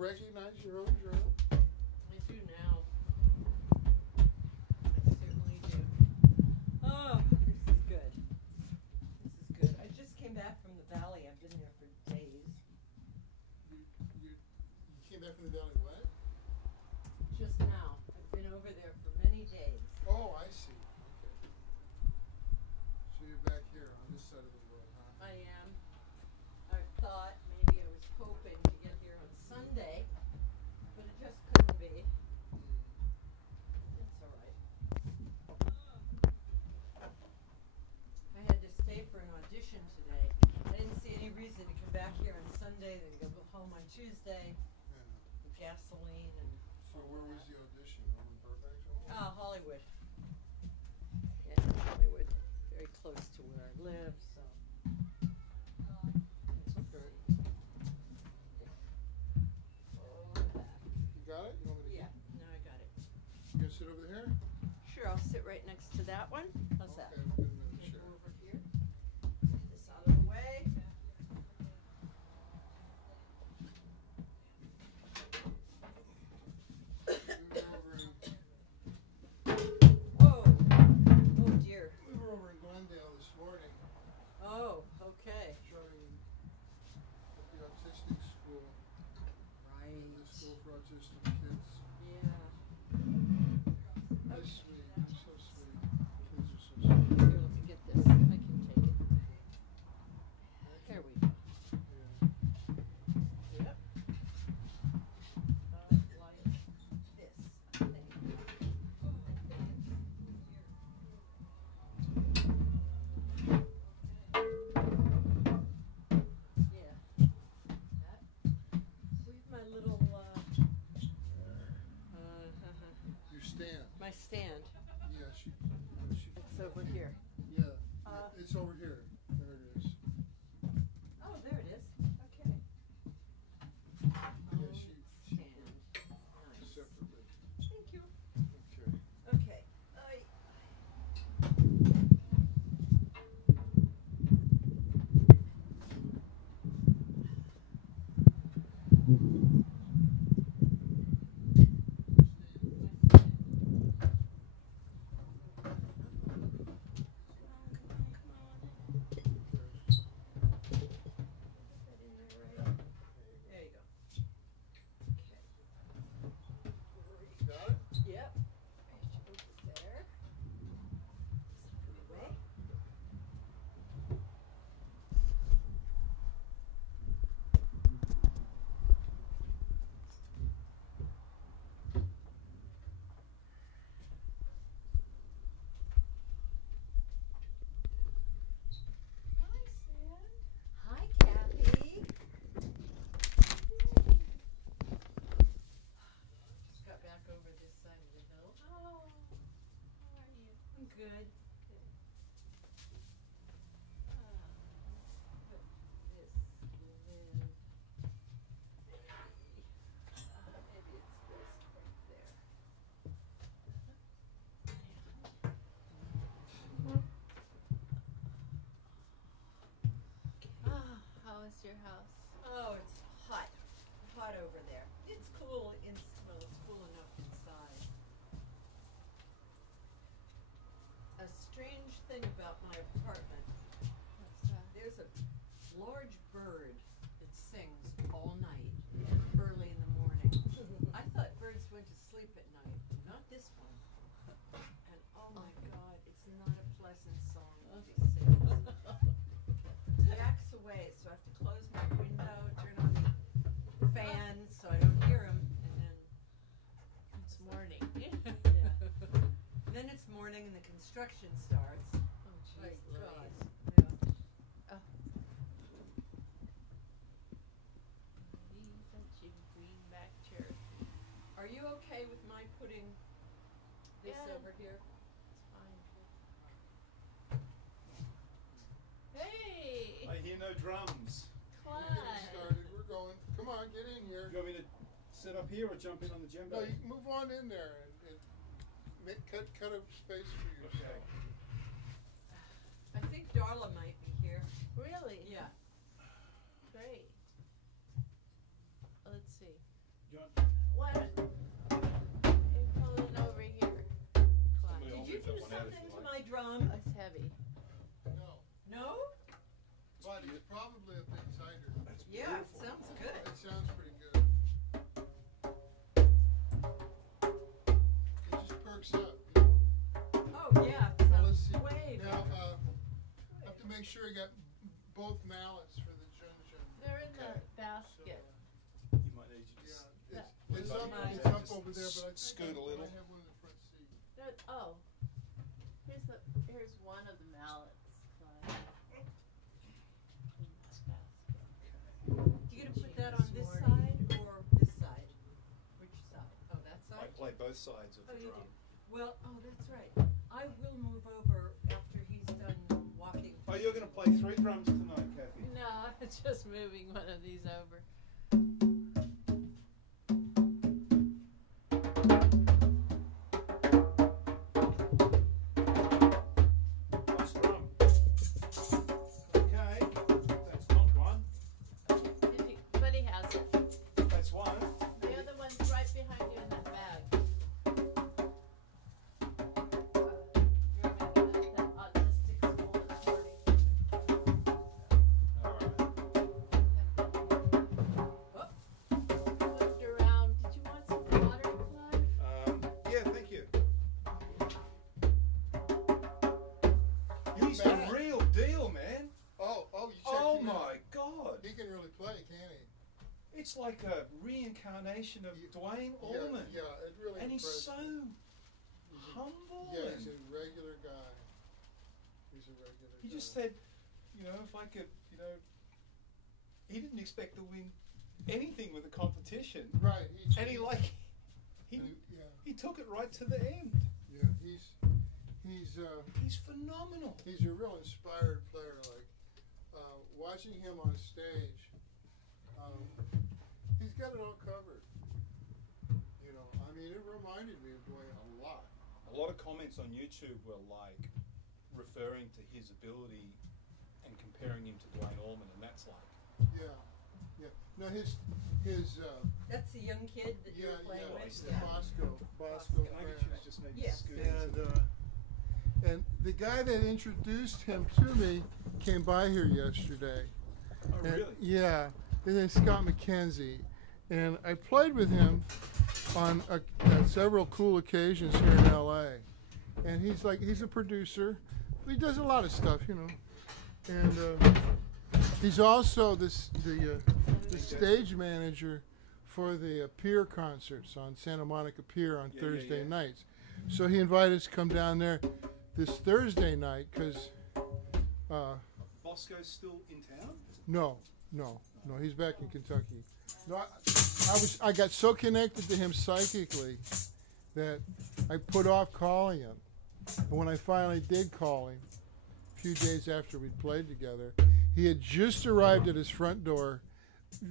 recognize your own journal? I do now. I certainly do. Oh, this is good. This is good. I just came back from the valley. I've been there for days. You came back from the valley what? Just now. I've been over there for many days. Oh, I see. Okay. So you're back here on this side of the world, huh? I am. I thought maybe I was hoping to get here on Sunday, but it just couldn't be. It's all right. I had to stay for an audition today. I didn't see any reason to come back here on Sunday, then go home on Tuesday Yeah. with gasoline and. So where was the audition? Over in Burbank somewhere? Hollywood. Yeah, Hollywood. Very close to where I live, so. It's okay. You got it? You want me to? Yeah, no, I got it. You gonna sit over here? Sure, I'll sit right next to that one. How's that? Okay, wait a minute, Can I sure. go over here? Get this out of the way. Whoa. Oh dear. We were over in Glendale this morning, Oh, okay. showing the autistic school, Right. the school for autistic kids. Yeah. They're sweet. They're so sweet. Kids are so sweet. Here, let me get this. I can take it. There we go. Yeah. Yep. Like this, I think. Yeah. That. Where's my little, Your stand. my stand? Yeah, she. It's over here. Yeah. It's over here. There it is. Oh, there it is. Okay. Yeah, she Stand. Nice. separately. Thank you. Okay. Okay. There you go. Okay. Got it? Yep. Over there. Put it away. Hi, Sam. Hi, Kathy. Just got back over this side of the hill. Oh, how are you? I'm good. Good. Put this lid. Maybe it's best right there. How is your house? Oh, it's hot. Hot over there. It's cool well, it's cool enough inside. A strange thing about my apartment, What's that? there's a large bird that sings all night and early in the morning. I thought birds went to sleep at night, not this one. And oh my God, it's not a pleasant song to sing. Jacks away, so I have to close my window, turn on the fan so I don't hear him, and then It's morning. yeah. And then it's morning and the construction starts. Oh, My jeez God. Louise. Yeah. Leave that you greenback Cherokee. Are you okay with my putting this Yeah. over here? It's fine. Hey! I hear no drums. We're getting Clyde! started. We're going. Come on, get in here. You want me to sit up here or jump in on the gym No, bag? you can move on in there and cut a space for yourself. I think Darla might be here. Really? Yeah. Great. Let's see. my drum? It's heavy. No, No? but it's probably a bit tighter. That's Yeah, it beautiful. sounds good. It sounds pretty good. It just perks up, you know. Oh, yeah, it Well, let's sounds see. way Now, better. I have to make sure you got both mallets for the junjun. They're in Okay. the basket. You might need to just. Yeah, Yeah. it's Well, up, nice. it's up Just over there, but I think scoot a I little. might have one in the front seat. Oh, here's one of the mallets. Clyde. In this basket. You gonna put that on this side or this side? Which side? Oh, that I side? play both sides of Oh, the you drum. do. Well, oh, that's right. I will move over after he's done walking. Oh, you're going to play 3 drums tonight, Kathy? No, it's just moving one of these over. Nice drum. Okay, that's not one. Buddy has it. That's one. The other one's right behind you in that bag. That autistic school is party. All right. Looked around. Did you want some water, Clyde? Yeah, thank you. He's the Back. real deal, man. Oh, you checked Oh him out. my God. He can really play, can't he? It's like a reincarnation of Dwayne Allman. Yeah, it really And he's impressed so me. humble. Yeah, he's and a regular guy. He's a regular he guy. just said, if I could, he didn't expect to win anything with the competition. Right. And he yeah, he took it right to the end. yeah, he's He's phenomenal. he's a real inspired player. Like watching him on stage, he's got it all covered. I mean, it reminded me of Dwayne a lot. A lot of comments on YouTube were like referring to his ability and comparing him to Dwayne Allman, and that's like, Yeah. No, his That's the young kid that you were playing with? he's Bosco can I get you to Franz. just maybe Yes. scoot And into and the guy that introduced him to me came by here yesterday. Oh, And- really? Yeah, his name's Scott McKenzie, and I played with him on several cool occasions here in L.A. And he's a producer. He does a lot of stuff, And he's also the stage manager for the Pier concerts on Santa Monica Pier on Yeah, Thursday yeah. nights. So he invited us to come down there this Thursday night because Bosco's still in town? no, he's back in Kentucky. No, I got so connected to him psychically that I put off calling him. And when I finally did call him, a few days after we'd played together, he had just arrived at his front door,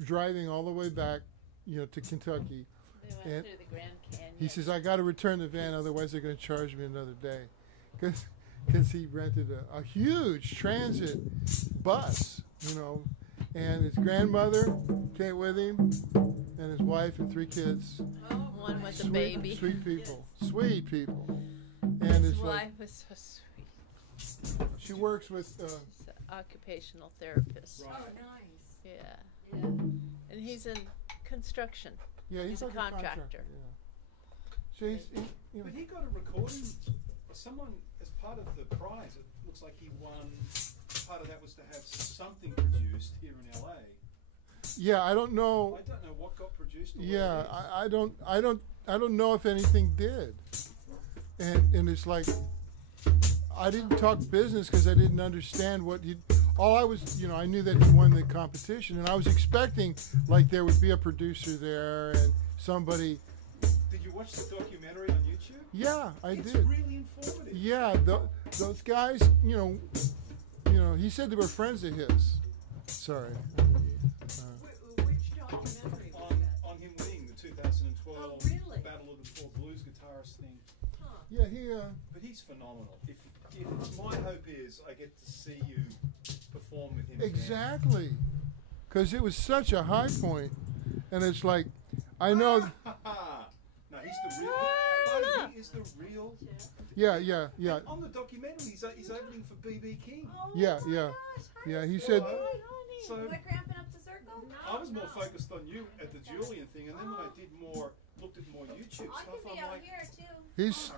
driving all the way back, to Kentucky. They went And through the Grand Canyon. He says, I got to return the van, otherwise they're going to charge me another day. Because he rented a huge transit bus, and his grandmother came with him, and his wife and 3 kids. Oh, One with a Sweet- baby. Sweet people. Sweet people. And His it's like, wife was so sweet. she works with, She's an occupational therapist. Oh, Right. nice. Yeah. Yeah. And he's in construction. yeah, he's He's a like contractor. Yeah. So he's, But he got a recording. Someone, as part of the prize, it looks like he won. Part of that was to have something produced here in LA. yeah, I don't know. I don't know what got produced. Or Yeah, what it is. I don't know if anything did. And it's like, I didn't talk business because I didn't understand what he. All I was, I knew that he won the competition, and I was expecting like there would be a producer there and somebody. Did you watch the documentary on YouTube? Yeah, I It's did. really informative. Yeah, those guys, he said they were friends of his. Sorry. Which documentary was that? On him winning the 2012 Oh, really? Battle of the Four Blues Guitarist thing. Huh. Yeah, he. But he's phenomenal. If my hope is I get to see you perform with him again. Exactly. Because it was such a high point, and it's like, I know. No, he's the real. is the real. Yeah, yeah, yeah, And on the documentary, he's opening for BB King. yeah, yeah, yeah. He said, So Am I cramping up the circle? I was more focused on you at the Julian thing, and then when I looked at more YouTube I stuff, could be I'm out like, here too. he's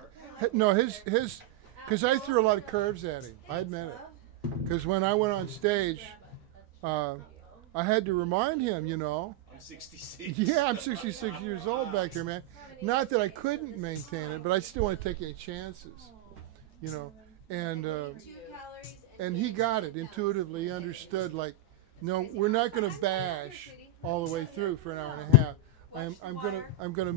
no his because I threw a lot of curves at him. I admit it. Because when I went on stage, I had to remind him, you know. I'm 66. Yeah, I'm 66 years old back here, man. Not that I couldn't maintain it, but I still want to take any chances, you know. And 2 calories and he got it intuitively. He understood, like, no, we're not going to bash all the way through for an hour and a half. I'm gonna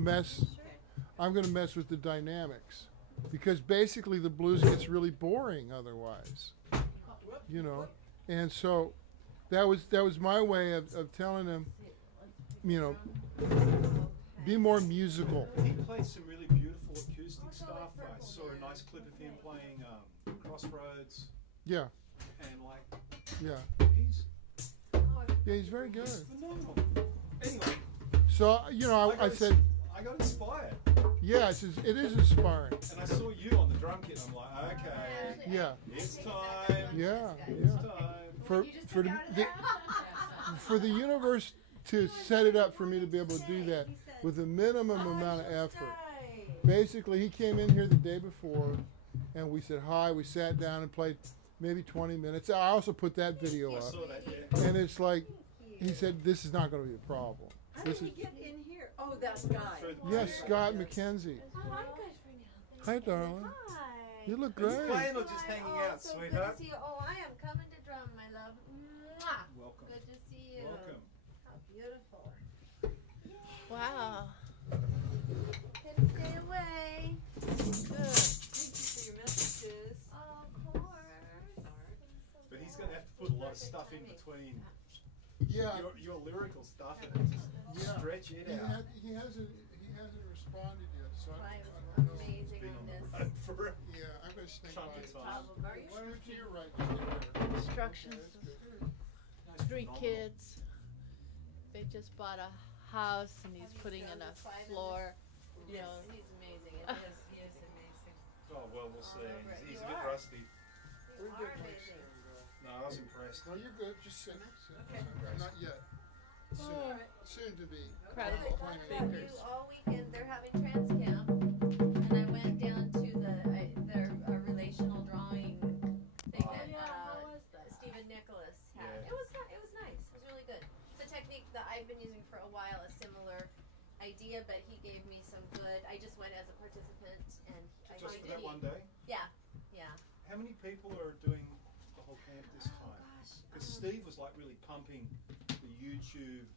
mess with the dynamics, because basically the blues gets really boring otherwise, you know. And so that was my way of telling him, you know, be more musical. He played some really beautiful acoustic stuff. I saw a nice clip of him playing Crossroads, Yeah, and like, yeah, he's very good. phenomenal. Anyway, So, you know, I said, I got inspired, yeah, it is inspiring. and I saw you on the drum kit, and I'm like, okay, Yeah, it's time. yeah, It's yeah. time. For the universe to set it up for me to be able to do that with a minimum amount of effort. Basically, he came in here the day before, and we said hi. We sat down and played maybe 20 minutes. I also put that video I up, saw that, yeah. and it's like he said, "This is not going to be a problem." How This did is we get in here? Oh, that guy. yes, Scott McKenzie. Hi, Hi, darling. You look Are you great. playing or just hanging out, so sweetheart? Good to see you. Oh, I am coming to drum, my love. Mwah. Welcome. Good to see you. Welcome. How beautiful. Wow. Couldn't stay away. Good. See your messages. Oh, of course. But he's going to have to put a lot of stuff in between Yeah, your lyrical stuff and just yeah. stretch it He, out. he hasn't responded yet, so Why I was don't know. amazing Been on on the this. road for a Yeah, I'm going to stay chunk by of it. time. Are you Scoot to your right. Just there. Instructions. Okay, that's good. Three kids. They just bought a house and he's putting in a floor. You know, He's amazing. He is amazing. Oh, well, we'll see. He's a You bit are. rusty. You are amazing. No, I was impressed. No, you're good. Just sit. Okay. Not yet. Soon, soon to be. incredible I talked fingers. to you all weekend. They're having trans camp, and I went down to their relational drawing thing that Stephen Nicholas had. Yeah. It was nice. It was really good. It's a technique that I've been using for a while, a similar idea, but he gave me some good. I just went as a participant, and I Just think for that he- one day? Yeah. How many people are doing the whole camp this time? Gosh. Because Steve was like really pumping the YouTube.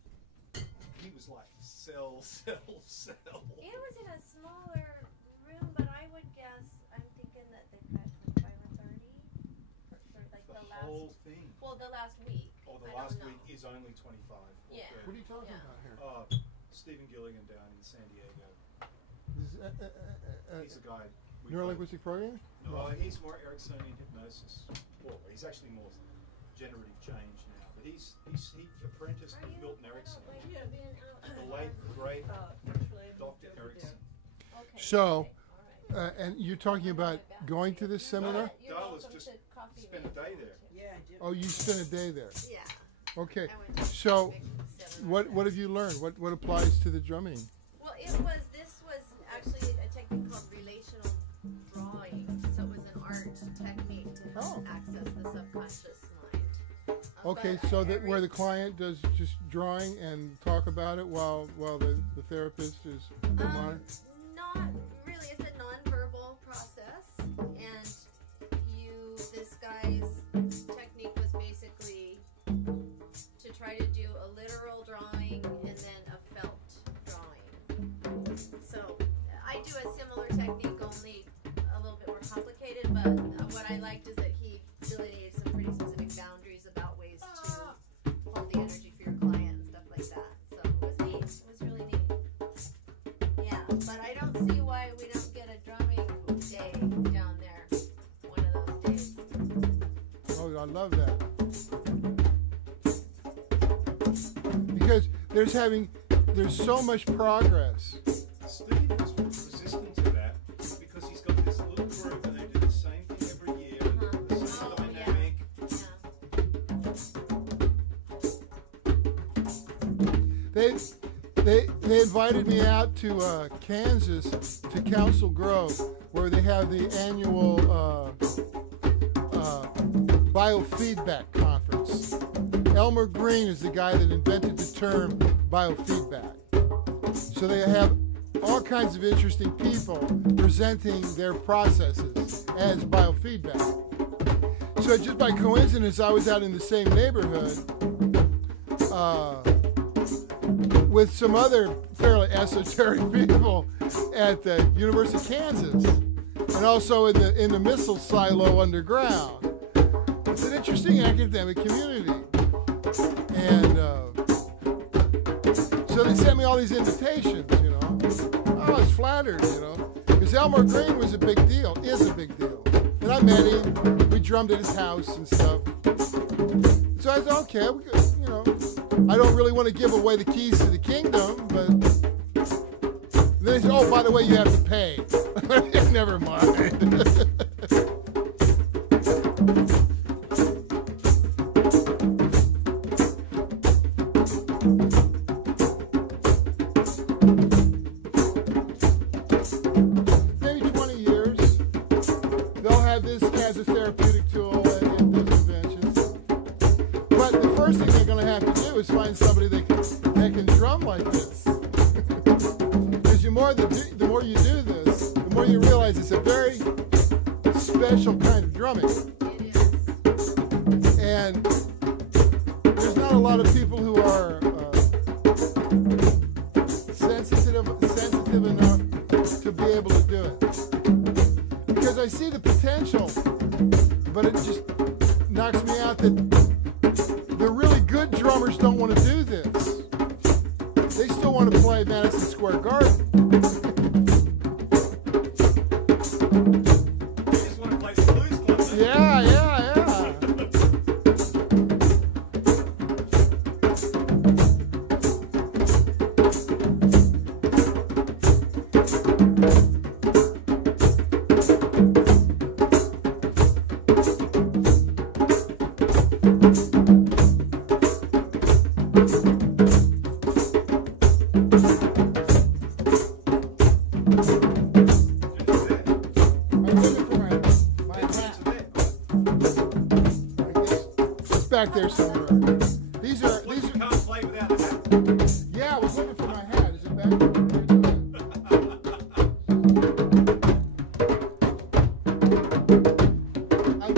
He was like, sell. It was in a smaller room, but I would guess, I'm thinking that they've had 25 or 30 for like The the last, whole thing. well, the last week. Oh, the I last don't know. week is only 25. Or Yeah. 30. What are you talking Yeah. about here? Stephen Gilligan down in San Diego. This is, He's a guy. we neurolinguistic programming? know. No, he's more Ericksonian hypnosis. Well, he's actually more generative change now. But he apprenticed with Milton Erickson, the late great Dr. Erickson. Okay. So, okay, all right. and you're talking about going to this seminar? You're Darla's welcome just to copy spent me. a day there. Yeah, I did. Oh, you spent a day there. Yeah. Okay. I went to So, the seminar. what have you learned? What applies to the drumming? Well, this was actually a technique called relational drawing. So it was an art technique to help Oh. access the subconscious mind. Okay, But so that every- where the client does just drawing and talk about it while the therapist is monitoring? Not really. It's a nonverbal process, and this guy's technique was basically to try to do a literal drawing and then a felt drawing. So I do a similar technique, only a little bit more complicated. But what I liked is that he delineated some pretty specific boundaries about ways to hold the energy for your client and stuff like that. So it was neat. It was really neat. Yeah, but I don't see why we don't get a drumming day down there one of those days. Oh, I love that. Because there's so much progress. Steve was resistant to that They invited me out to Kansas to Council Grove, where they have the annual biofeedback conference. Elmer Green is the guy that invented the term biofeedback. So they have all kinds of interesting people presenting their processes as biofeedback. So just by coincidence, I was out in the same neighborhood with some other fairly esoteric people at the University of Kansas, and also in the missile silo underground. It's an interesting academic community, and so they sent me all these invitations. I was flattered, because Elmer Green was a big deal, is a big deal, and I met him. We drummed at his house and stuff. So I thought, okay, I don't really want to give away the keys to the kingdom, but then they said, oh, by the way, you have to pay. Never mind. Maybe 20 years, they'll have this as a therapeutic tool at those conventions. But the first thing they're going to have to do is find somebody that can drum like this. Because the more you do this, the more you realize it's a very special kind of drumming. It is. And there's not a lot of people who are sensitive enough to be able to do it. Because I see the potential, but it just knocks me out that the really good drummers don't want to do this. They still want to play Madison Square Garden. You just want to play the blues club. don't you? Yeah. Back there somewhere. These are. You can't play without a hat. Yeah, I was looking for my hat. Is it back? I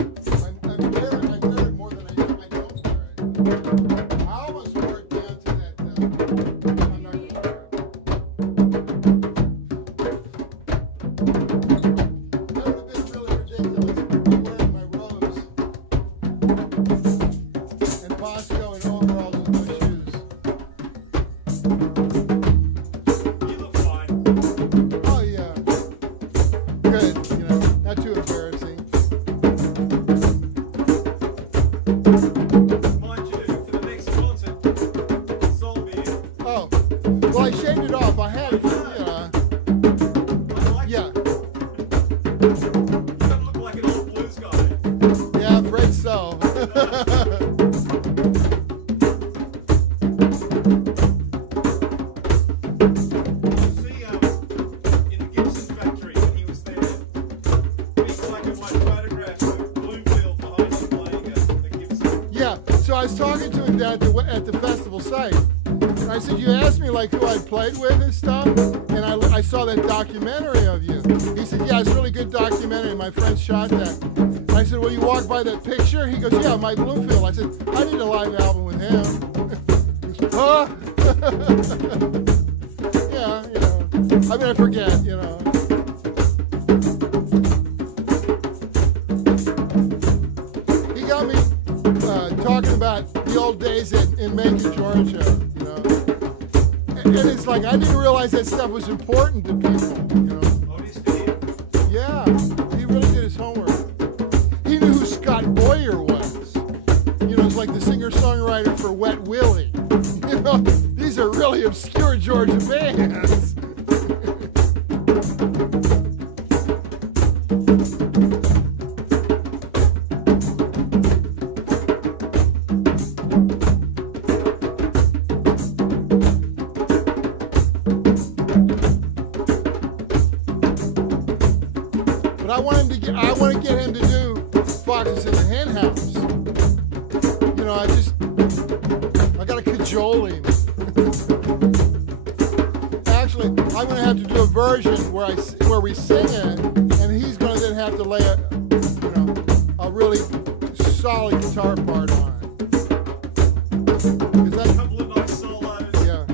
wear it more than I don't wear it. I almost wore it down to that. I'm not going to wear it. That would have been really ridiculous. Wearing my robes and Bosco and overalls and no shoes. You look fine. Oh yeah, good. Not too embarrassing. Mind you, for the next concert, Soul Beer. Oh, well, I shaved it off. I had it. I like Yeah, it. You don't look like an old blues guy. yeah, I'm afraid so. See, in the Gibson factory when he was there, big black and white photographs of Bloomfield behind him playing the Gibson. Yeah, so I was talking to him down at the festival site. And I said, you asked me like who I'd played with and stuff, and I saw that documentary of you. He said, yeah, it's a really good documentary. My friend shot that. And I said, well, you walked by that picture? He goes, yeah, Mike Bloomfield. I said, I did a live album with him. He goes, huh? Yeah, I mean, I forget, He got me talking about the old days in Macon, Georgia, And it's like, I didn't realize that stuff was important to people, Obviously, Yeah, he really did his homework. He knew who Scott Boyer was. It's like the singer-songwriter for Wet Willie. These are really obscure Georgia bands. I want to get him to do Foxes in the Hen House. You know, I gotta cajole him. Actually, I'm gonna have to do a version where we sing it, and he's gonna then have to lay a really solid guitar part on it. A couple of nice solos. Yeah.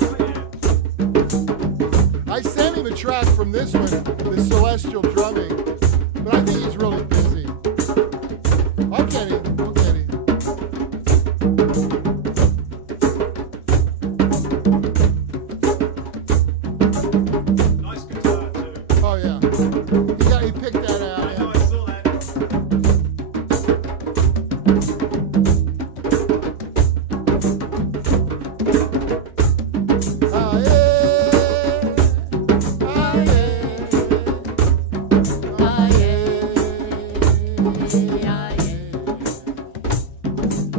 Oh, yeah. I sent him a track from this one, the Celestial Drumming, but I think he's really busy. I'll get him. Nice guitar too. Oh yeah. He picked that out. I know, I saw that. Ah, yeah. Ah, yeah.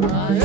Ah,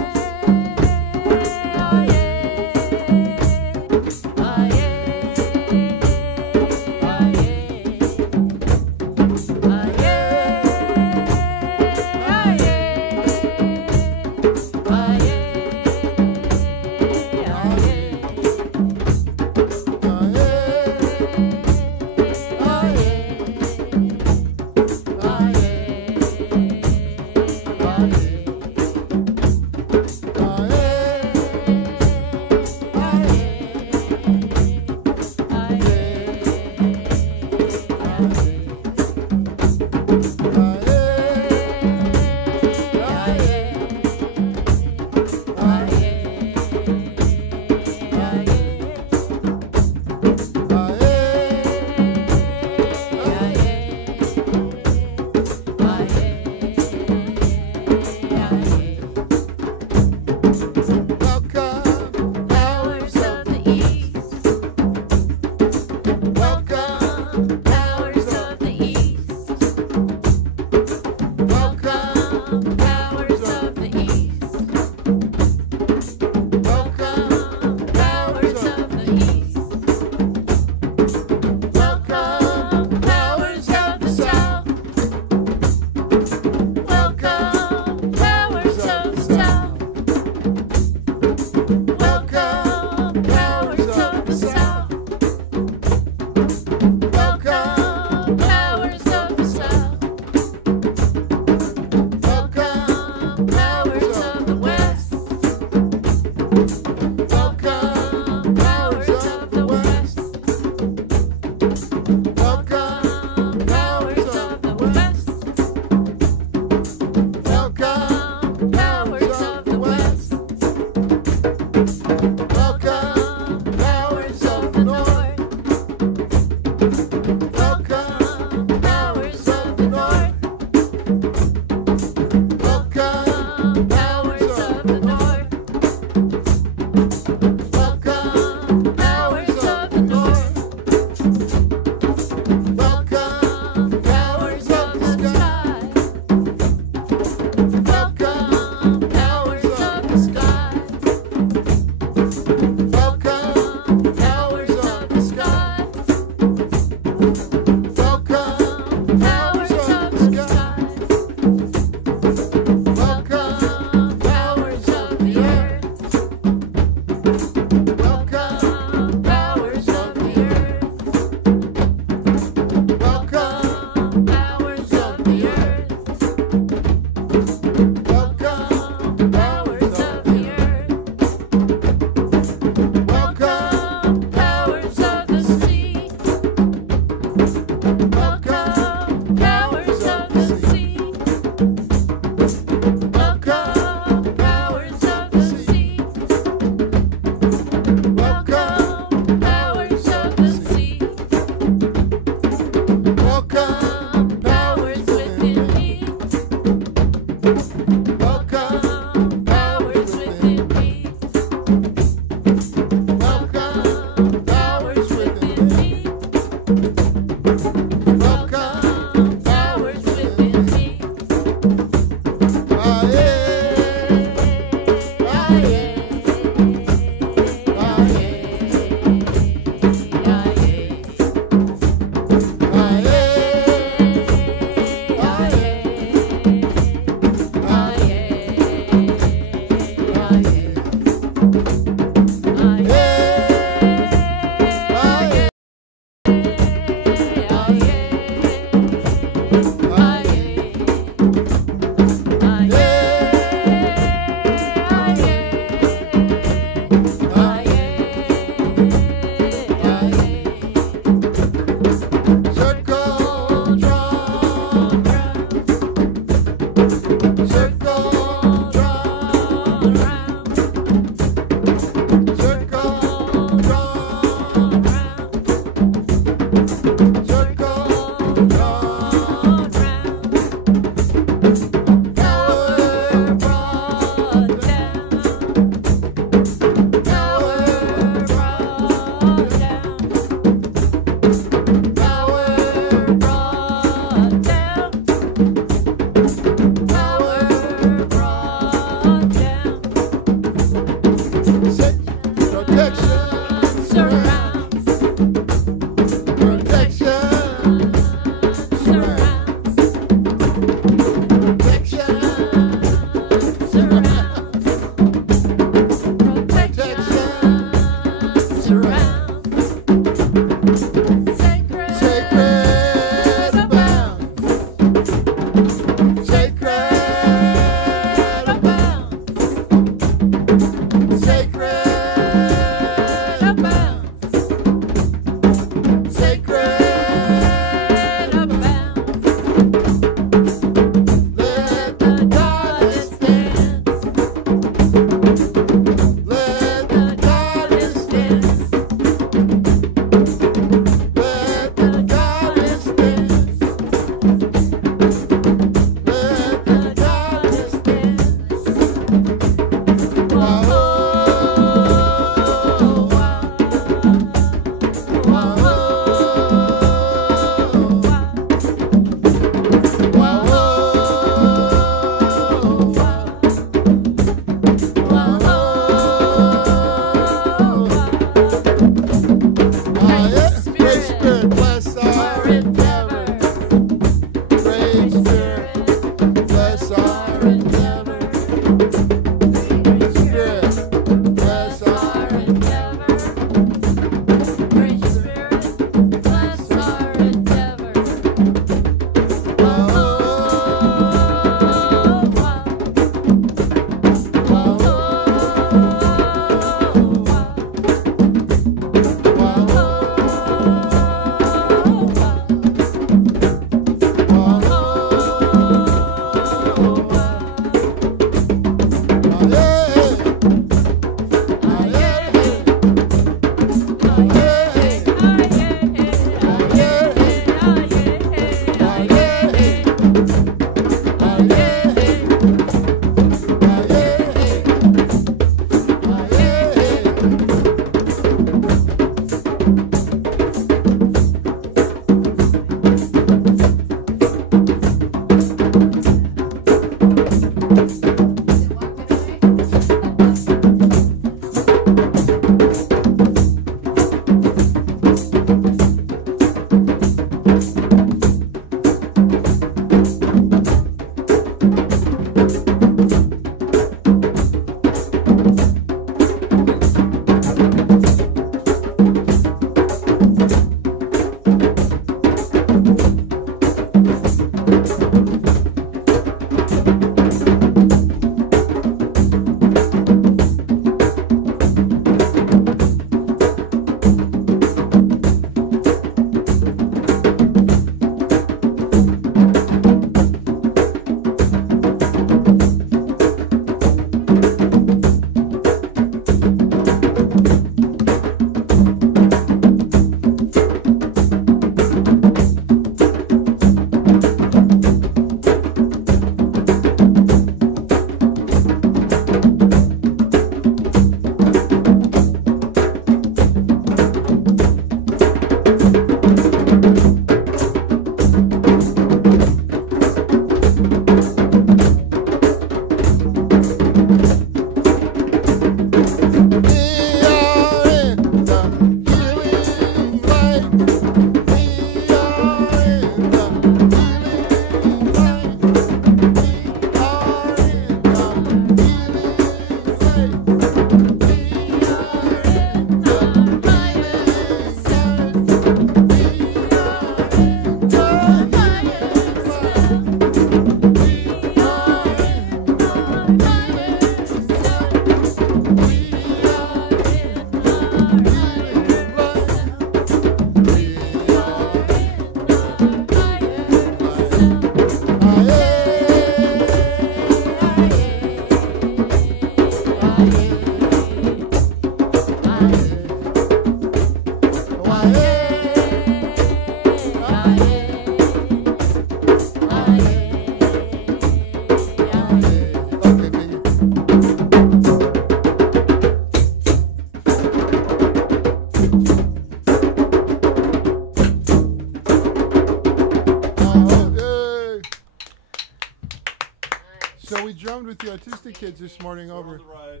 So we drummed with the autistic kids this morning We're over. on the road.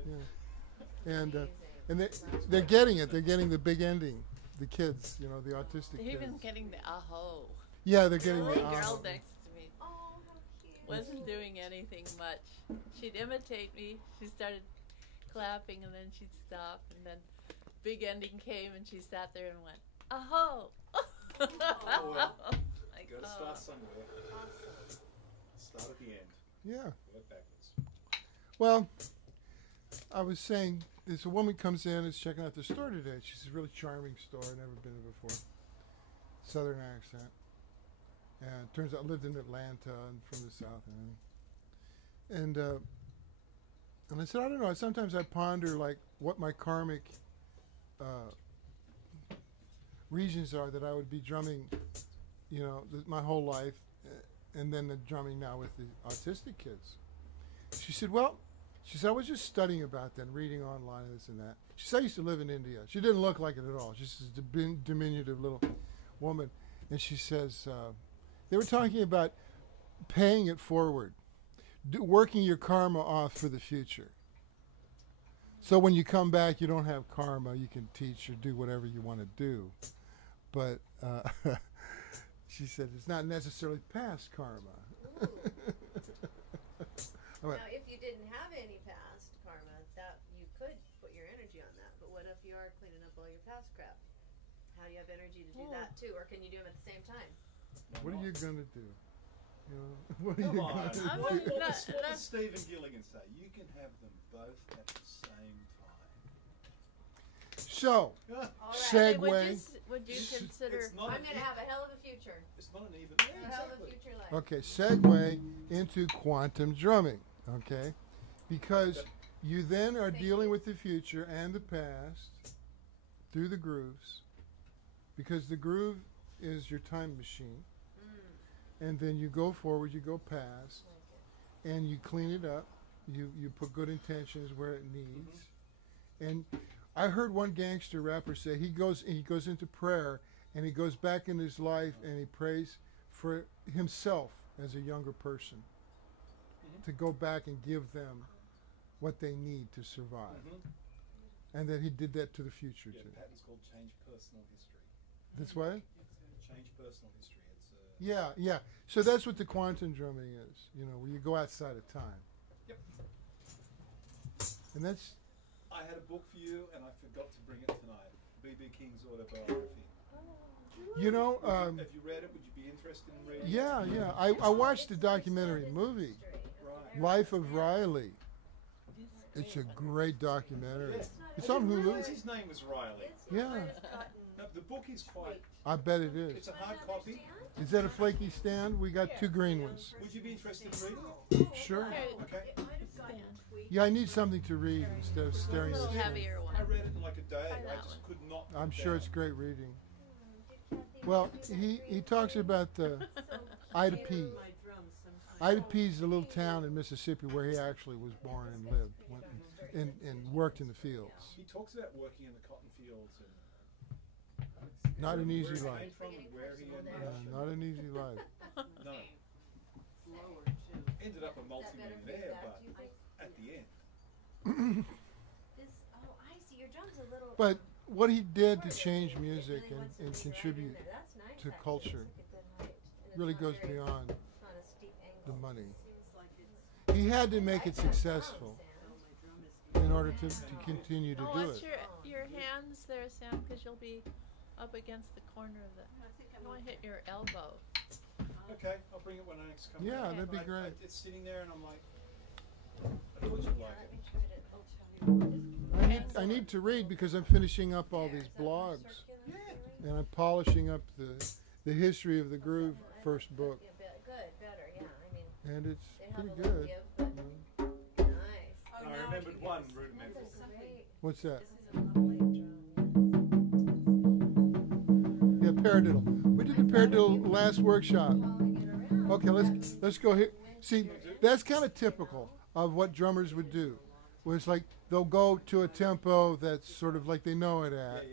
Yeah. And they're getting it. They're getting the big ending. The kids, you know, the autistic They're kids. even getting the aho. Yeah, they're getting The the girl next to me Oh, how cute. wasn't doing anything much. She'd imitate me. She started clapping and then she'd stop and then big ending came and she sat there and went, aho. well. Like, Got to oh. start somewhere. Awesome. Start at the end. Yeah. Work backwards. Well, I was saying, this a woman comes in, is checking out the store today. She's a really charming store. I've never been there before. Southern accent. And turns out lived in Atlanta and from the South. And I said, I don't know. Sometimes I ponder like what my karmic reasons are that I would be drumming, you know, my whole life, and then the drumming now with the autistic kids. She said, well, she said, I was just studying about that and reading online and this and that. She said, I used to live in India. She didn't look like it at all. She's just a diminutive little woman. And she says, they were talking about paying it forward, working your karma off for the future. So when you come back, you don't have karma. You can teach or do whatever you want to do. But she said, it's not necessarily past karma. Now, if you didn't have any past karma, that you could put your energy on that. But what if you are cleaning up all your past crap? How do you have energy to do that too, or can you do them at the same time? What are you gonna do? You know, what are Come you on. gonna do? What does Stephen Gilligan say? You can have them both at the same time. So, All right. segue. Would you consider? It's not I'm gonna have a hell of a future. It's not an even. A Yeah, hell of a exactly. future life. Okay, segue into quantum drumming. Okay, because you then are dealing with the future and the past through the grooves, because the groove is your time machine, and then you go forward, you go past, and you clean it up. You put good intentions where it needs, and I heard one gangster rapper say he goes into prayer and he goes back in his life and he prays for himself as a younger person to go back and give them what they need to survive, and that he did that to the future Yeah, too. patent's called change personal history. That's what? Change personal history. It's Yeah. So that's what the quantum drumming is. You know, where you go outside of time. Yep. And that's. I had a book for you, and I forgot to bring it tonight. B.B. King's autobiography. You know. Have you read it? Would you be interested in reading it? Yeah. I watched the documentary movie, Right. Life of Riley. It's a great documentary. Yeah. It's on Hulu. His name was Riley. Yeah. No, the book is quite. I bet it is. It's a hard copy. Is that a flaky stand? We got 2 green ones. Would you be interested in reading it? Sure. Okay. Yeah, I need something to read instead of staring A at little the screen. heavier one. I read it in like a day. Try I that just one. could not. put I'm it sure down. it's great reading. Well, he talks about the Ida P. My drums sometimes. Ida P is a little town in Mississippi where he actually was born and lived and worked in the fields. He talks about working in the cotton fields and Not an easy where he life. came from and where he ended up. Not an easy life. No. Lower too. Ended up a Is that better for your multi-millionaire, back, but do you think? at the end. Oh, I see. Your drum's a little. But what he did to change music and contribute That's nice, to actually. culture It's like a good height. And it's really not goes very- beyond It's not a steep the angle. money. Seems like it's. He had to make it successful Oh, my drum is. in order to continue to Oh, do watch it. your hands there, Sam, because you'll be up against the corner of the. I think You want to hit your elbow. Okay, I'll bring it when I next come. Yeah, back. that'd be I- great. it's sitting there, and I'm like, I thought you'd like Let it. me try to. I'll tell you what. I need to read because I'm finishing up all these blogs and I'm polishing up the history of the groove first book, Good, better, yeah. I mean, and it's they have pretty a little good. give, but nice. Oh, I now remembered you one get rudimental. That's a great. What's that? This is a lovely drum. Yeah, paradiddle. We did the paradiddle last workshop. Following it around. Okay, let's go here. See, that's kind of typical of what drummers would do. Where it's like they'll go to a tempo that's sort of like they know it at,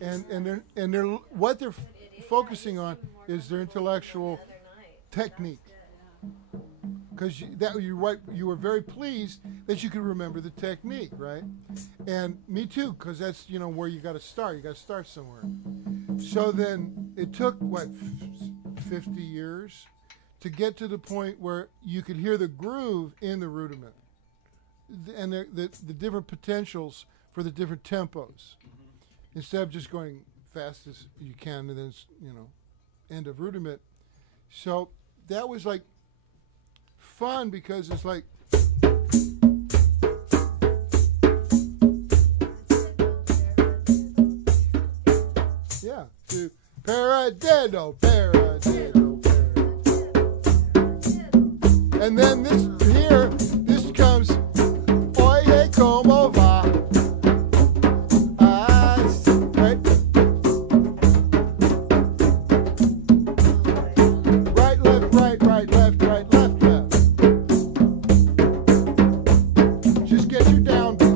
and they're what they're focusing on is their intellectual technique. because you were very pleased that you could remember the technique, right? And me too, because that's where you got to start. You got to start somewhere. So then it took 50 years to get to the point where you could hear the groove in the rudiment and the different potentials for the different tempos, instead of just going fast as you can and then end of rudiment. So that was like fun, because it's like to paradiddle, paradiddle, paradiddle. And then this comes oye como va. Right, left, right, right, left, right, left, left. Just get your down beat.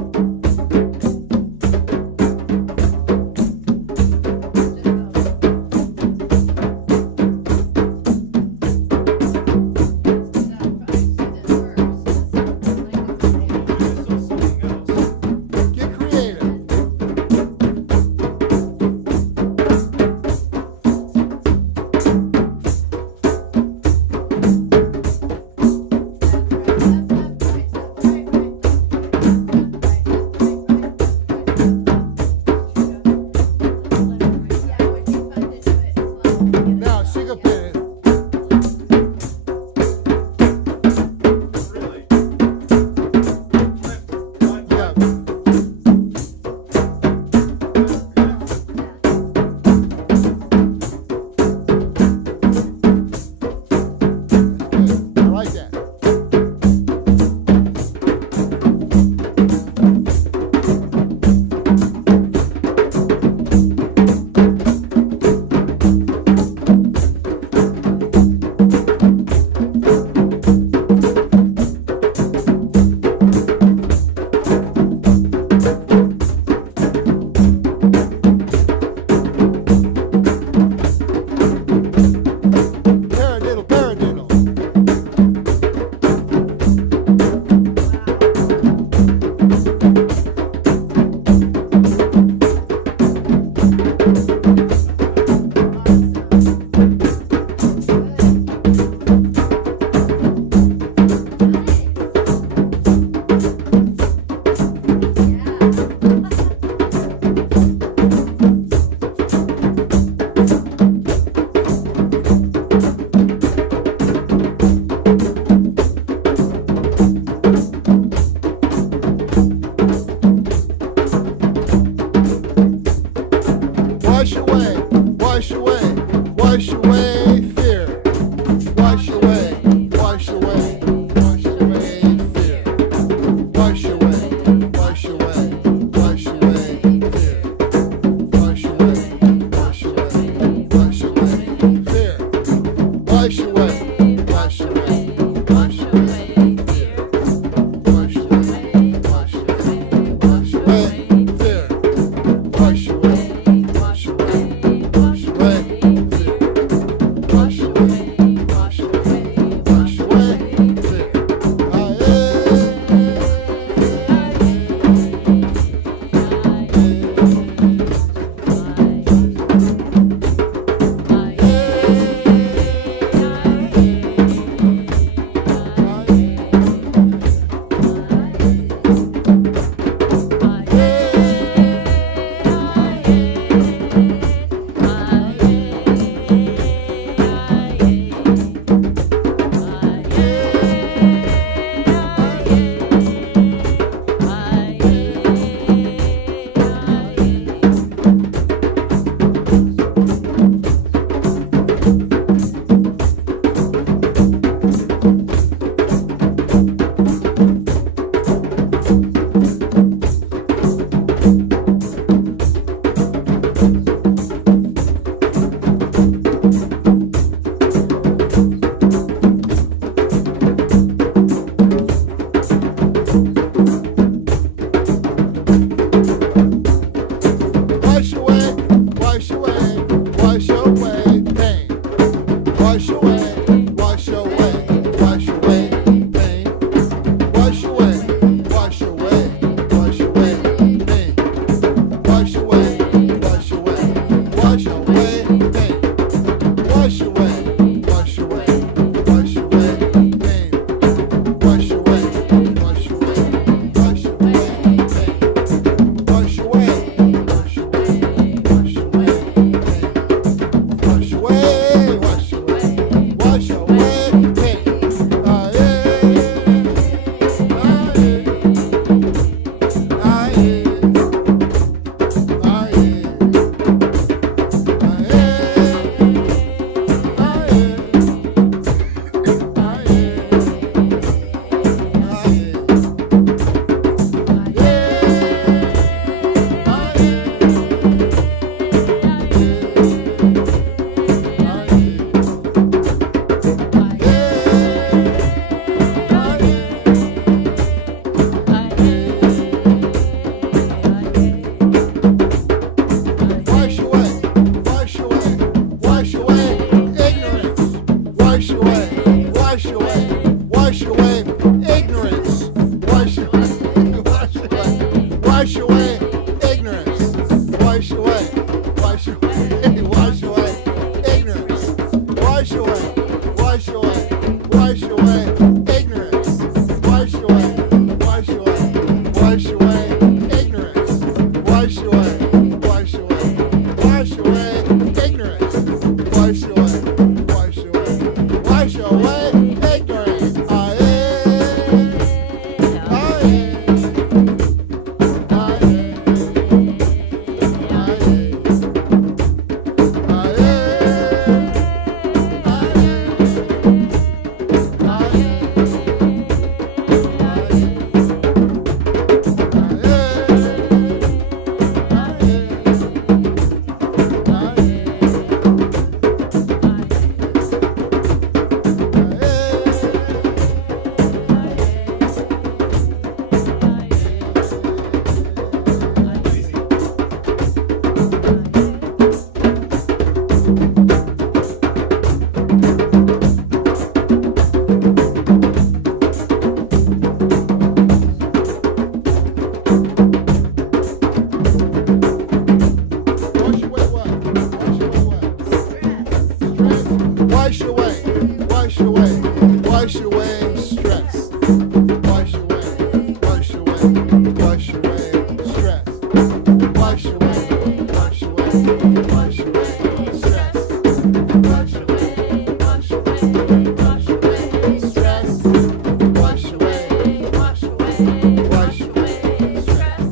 wash away stress.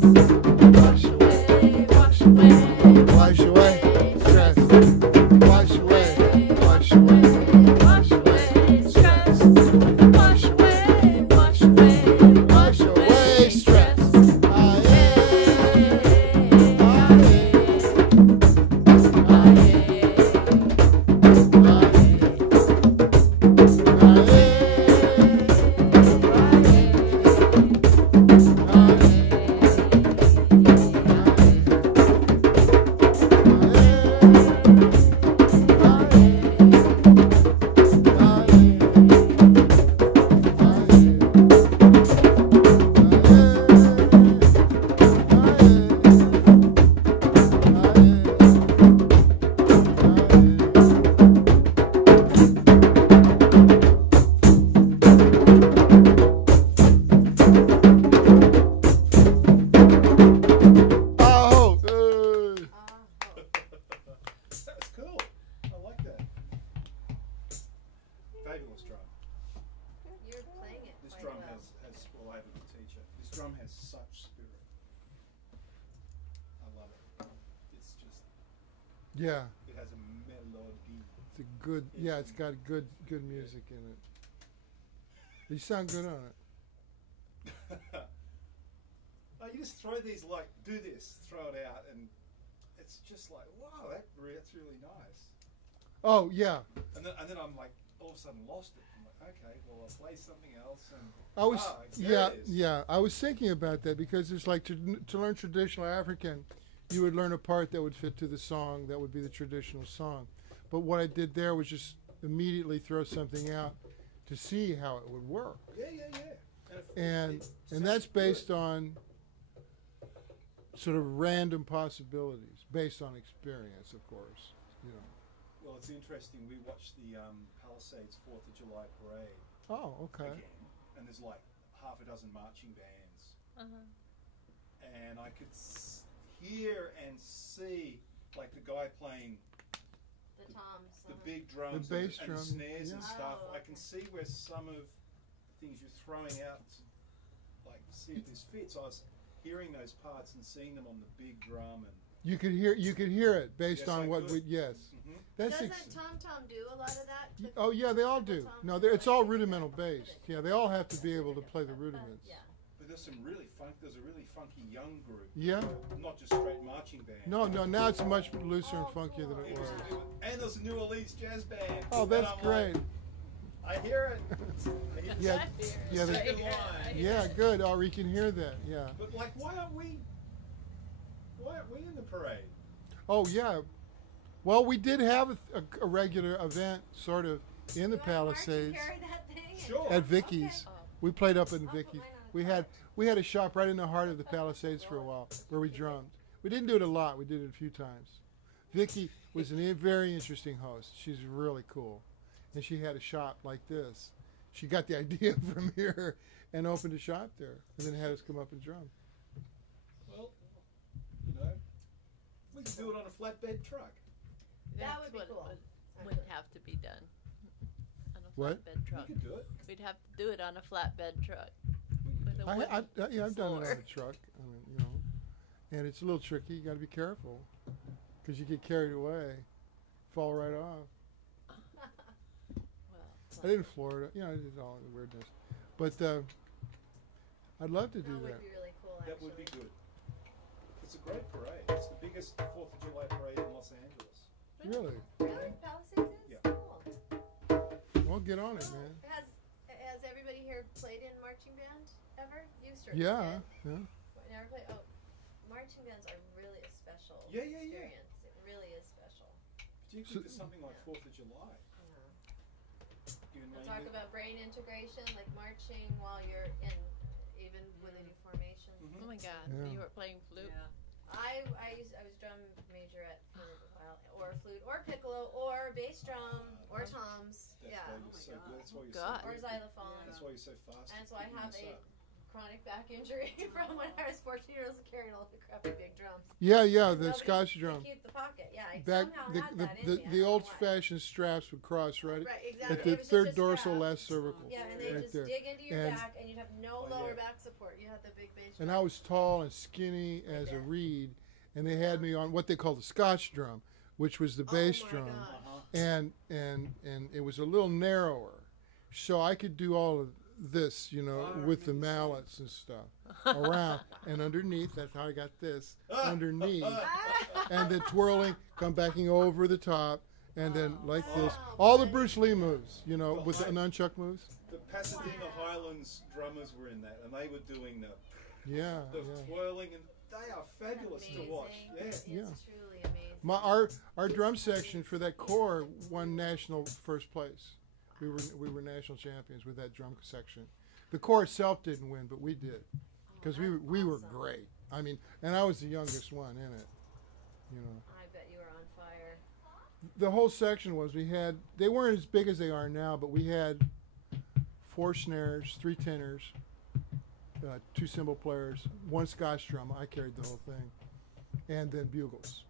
Wash away, wash away, Wash away stress. Wash away, wash away, wash away stress. Wash away, wash away, wash away stress. Ah, yeah. Ah, Oh, That's cool. I like that. Fabulous drum. You're playing it This quite drum well. has well, I have a good teacher. This drum has such spirit. I love it. It's just, yeah. it has a melody. It's a good. Yeah, it's got good music in it. You sound good on it. Oh, you just throw these like, do this, throw it out, and it's just like, wow, that's really nice. Oh yeah. And then I'm like, all of a sudden lost it. I'm like, okay, well I'll play something else. And I was there yeah it is. yeah. I was thinking about that because it's like to learn traditional African, you would learn a part that would fit to the song that would be the traditional song. But what I did there was just immediately throw something out to see how it would work, Yeah. and sounds that's based good. on sort of random possibilities, based on experience, of course. You know. Well, it's interesting. We watched the Palisades 4th of July parade Oh, okay. again, and there's like half a dozen marching bands, and I could hear and see like the guy playing The toms. the big drums The bass and drum, the snares and yeah. stuff. Oh, I can see where some of the things you're throwing out to like see if this fits. I was hearing those parts and seeing them on the big drum, and You could hear it based Yes, on I what could. we yes. That's Doesn't ex- Tom Tom do a lot of that? The Oh yeah, they all do. Tom No, Tom? it's all rudimental based. Yeah, they all have to be able to play the rudiments. Yeah. but there's a really funky young group. Yeah. Not just straight marching band. No, now it's much looser and funkier than it It was, was. and there's a New Orleans jazz band. Oh, And that's I'm great. Like, I hear it. I hear the Yeah, yeah, the- second line. Yeah, good. Oh, we can hear that. Yeah. But like, why aren't we in the parade? Oh yeah. Well, we did have a regular event, sort of, in the You wanna march and Palisades carry that thing and- Sure. at Vicky's. Okay. We played up in I'll put Vicky's. mine on We the had couch. we had a shop right in the heart of the Palisades for a while where we drummed. We didn't do it a lot. We did it a few times. Vicky was a very interesting host. She's really cool, and she had a shop like this. She got the idea from here and opened a shop there, and then had us come up and drum. Well, you know, we could do it on a flatbed truck. That would be That's cool. what would have to be done on a What? flatbed We truck. could do it. We'd have to do it on a flatbed truck. We could With do a it. wooden Yeah, I've done it on floor. a truck. I mean, you know, and it's a little tricky. You got to be careful because you get carried away, fall right off. Well, I did in Florida. You know, I did all the weirdness. But I'd love to do That that. would be really cool, actually. That would be good. It's a great parade. It's the biggest 4th of July parade in Los Angeles. Really? Really? Palisades is? Yeah. Cool. Well, get on it, man. Has everybody here played in marching band ever? You certainly Yeah, did. yeah. Never played? Oh, marching bands are really a special Yeah, yeah, yeah. experience. It really is special. Particularly for something like 4th of July. You We'll name talk it. about brain integration, like marching while you're in, even with a new formation. Mhm. oh my God, Yeah. you were playing flute. Yeah. I was drum majorette for a while, or flute, or piccolo, or bass drum, or toms. That's Yeah. why Oh you're my so God. good. That's why you're God. so Or good. xylophone. That's why you're so fast. And at so I picking have this a up. chronic back injury from when I was 14 years old carrying all the crappy big drums. Yeah, the Nobody Scotch could drum. keep the pocket. Yeah, I Back somehow the had the, that in the, me. I the don't know old-fashioned straps would cross right why. Right, at exactly. the It was third just a dorsal, strap. last cervical. Yeah, and they right just there. dig into your And- back, and you'd have no Oh, lower yeah. back support. You had the big bass And drum. I was tall and skinny Right as a there. reed, and they had me on what they called the Scotch drum, which was the bass Oh my drum, gosh. Uh-huh. and it was a little narrower, so I could do all of this, you know, Oh, with the amazing. mallets and stuff around and underneath. That's how I got this underneath, and then twirling, come backing over the top, and then like this. Wow, All the buddy. Bruce Lee moves, you know, with the nunchuck moves. The Pasadena Highlands drummers were in that, and they were doing Yeah, the yeah. twirling, and they are fabulous to watch. Amazing. Yeah. It's Yeah. truly amazing. Our drum section for that corps won national first place. We were national champions with that drum section. The corps itself didn't win, but we did because we were awesome. great. I mean, and I was the youngest one in it. You know, I bet you were on fire. the whole section was. They weren't as big as they are now, but we had 4 snares, 3 tenors, 2 cymbal players, 1 Scotch drum. I carried the whole thing, and then bugles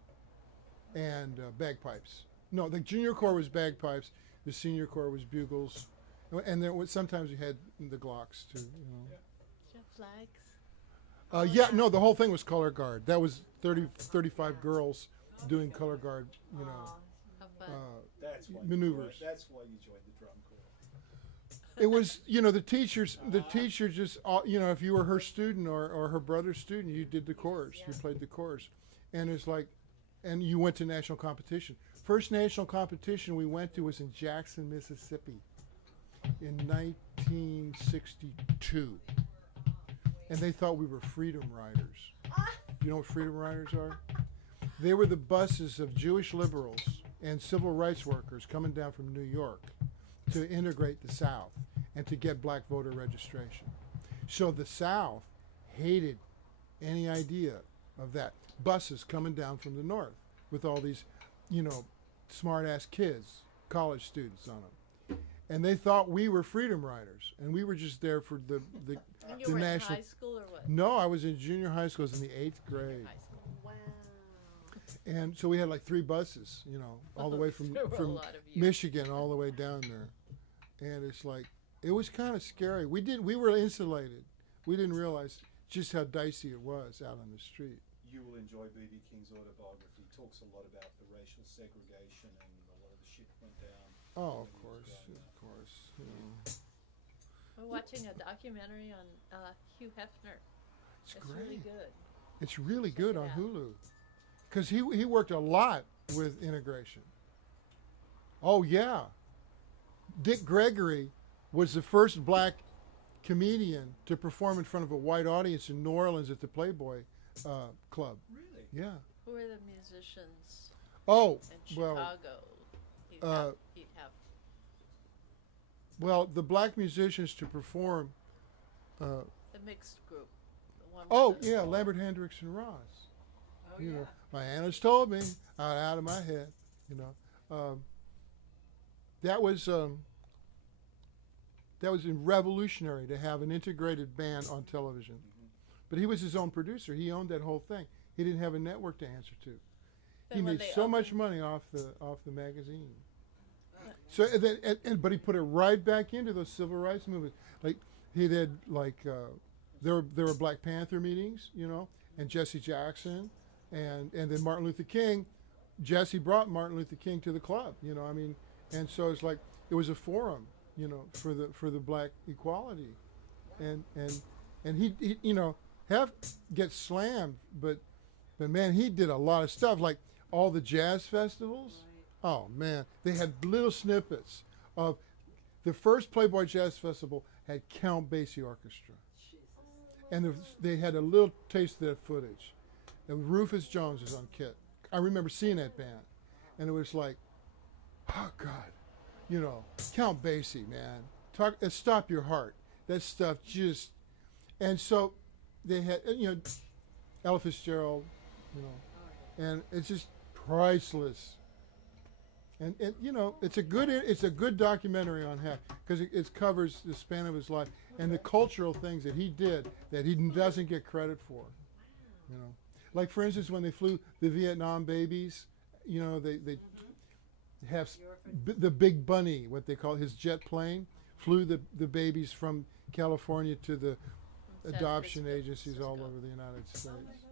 and bagpipes. No, the junior corps was bagpipes. The senior corps was bugles, and there was sometimes we had the Glocks too. You know. Did you have flags? Yeah, no, the whole thing was color guard. That was 35 girls doing color guard. You know, Aw. How fun. That's why Maneuvers. That's why you joined the drum corps. it was, you know, the teacher just, you know, if you were her student or her brother's student, you did the chorus. You played the chorus, and it's like, and you went to national competition. First national competition we went to was in Jackson, Mississippi, in 1962, and they thought we were freedom riders. You know what freedom riders are? They were the buses of Jewish liberals and civil rights workers coming down from New York to integrate the South and to get black voter registration. So the South hated any idea of that. Buses coming down from the North with all these, you know, smart-ass kids, college students on them. And they thought we were freedom riders, and we were just there for the And you the were national. in high school or what? No, I was in junior high school. I was in the 8th grade. High school. Wow. And so we had like 3 buses, you know, all the way from There were a lot of you. Michigan all the way down there. And it's like, it was kind of scary. We were insulated. We didn't realize just how dicey it was out on the street. You will enjoy B.B. King's autobiography. He talks a lot about the racial segregation and a lot of the shit went down. Oh, of when he was course, growing up. of course. You know. We're watching a documentary on Hugh Hefner. It's It's great. really good. It's really Check good it on out. Hulu. Because he worked a lot with integration. Oh, yeah. Dick Gregory was the first black comedian to perform in front of a white audience in New Orleans at the Playboy Club. Really? Yeah. Who are the musicians Oh, in well, Chicago? He'd uh, have well, the black musicians to perform. the mixed group. The one Oh, with the- yeah, Lambert Hendricks and Ross. Oh, You yeah. know, my aunt's told me out of my head. You know, that was revolutionary to have an integrated band on television. But he was his own producer. He owned that whole thing. He didn't have a network to answer to. Then He when made they so much opened- money off the magazine. So but he put it right back into those civil rights movements. Like he did, like there were Black Panther meetings, you know, and Jesse Jackson, and then Martin Luther King. Jesse brought Martin Luther King to the club, you know. I mean, and so it's like it was a forum, you know, for the black equality, and he you know gets slammed, but man, he did a lot of stuff like all the jazz festivals. Oh man, they had little snippets of the first Playboy Jazz Festival had Count Basie Orchestra, and they had a little taste of that footage. And Rufus Jones was on kit. I remember seeing that band, and it was like, oh God, you know, Count Basie, man, stop your heart. That stuff just, and so they had, you know, Ella Fitzgerald, you know, and it's just priceless. And you know, it's a good documentary on Heck because it covers the span of his life and the cultural things that he did that he doesn't get credit for. You know, like for instance, when they flew the Vietnam babies, you know, they have the Big Bunny, what they call his jet plane, flew the babies from California to the adoption agencies all over the United States.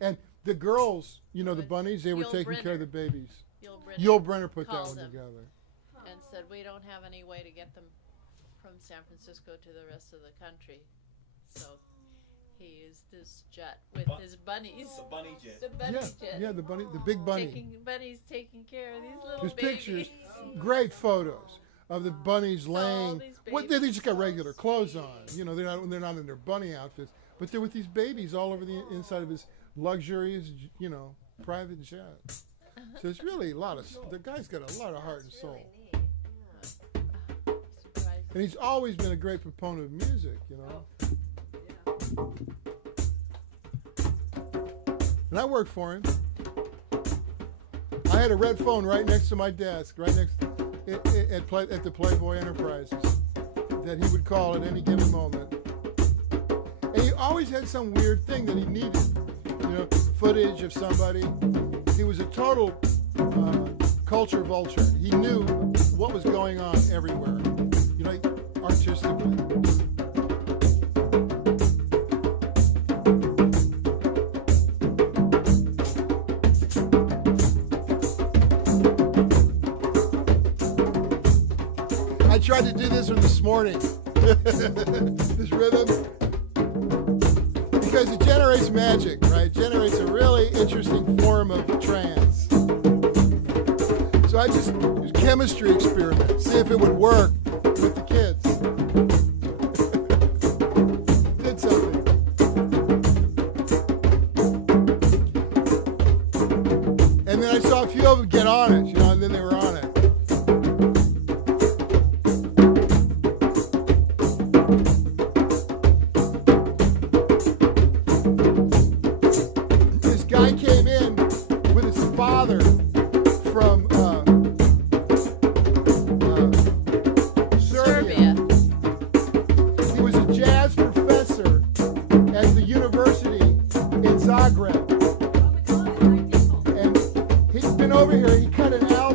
And the girls, you know, the bunnies, they were taking care of the babies. Yul Brenner put that one together. And said, we don't have any way to get them from San Francisco to the rest of the country. So he used this jet with his bunnies. The bunny jet. The bunny jet. Yeah, the big bunny. Bunnies taking care of these little There's babies. pictures, great photos of the bunnies laying. What they just got regular clothes on. You know, they're not in their bunny outfits, but they're with these babies all over the inside of his luxurious, you know, private jet. So it's really the guy's got a lot of heart and soul. And he's always been a great proponent of music, you know. And I worked for him. I had a red phone right next to my desk, right next at the Playboy Enterprises, that he would call at any given moment. And he always had some weird thing that he needed, you know, footage of somebody. He was a total culture vulture. He knew what was going on everywhere, you know, artistically. I tried to do this one this morning, this rhythm, because it generates magic, right? It generates a really interesting form of trance. So I just did a chemistry experiment, see if it would work with the kids. Did something. And then I saw a few of them get on it, you know, and then they were on it. This guy came in with his father from Serbia. He was a jazz professor at the university in Zagreb. And he'd been over here, he cut an album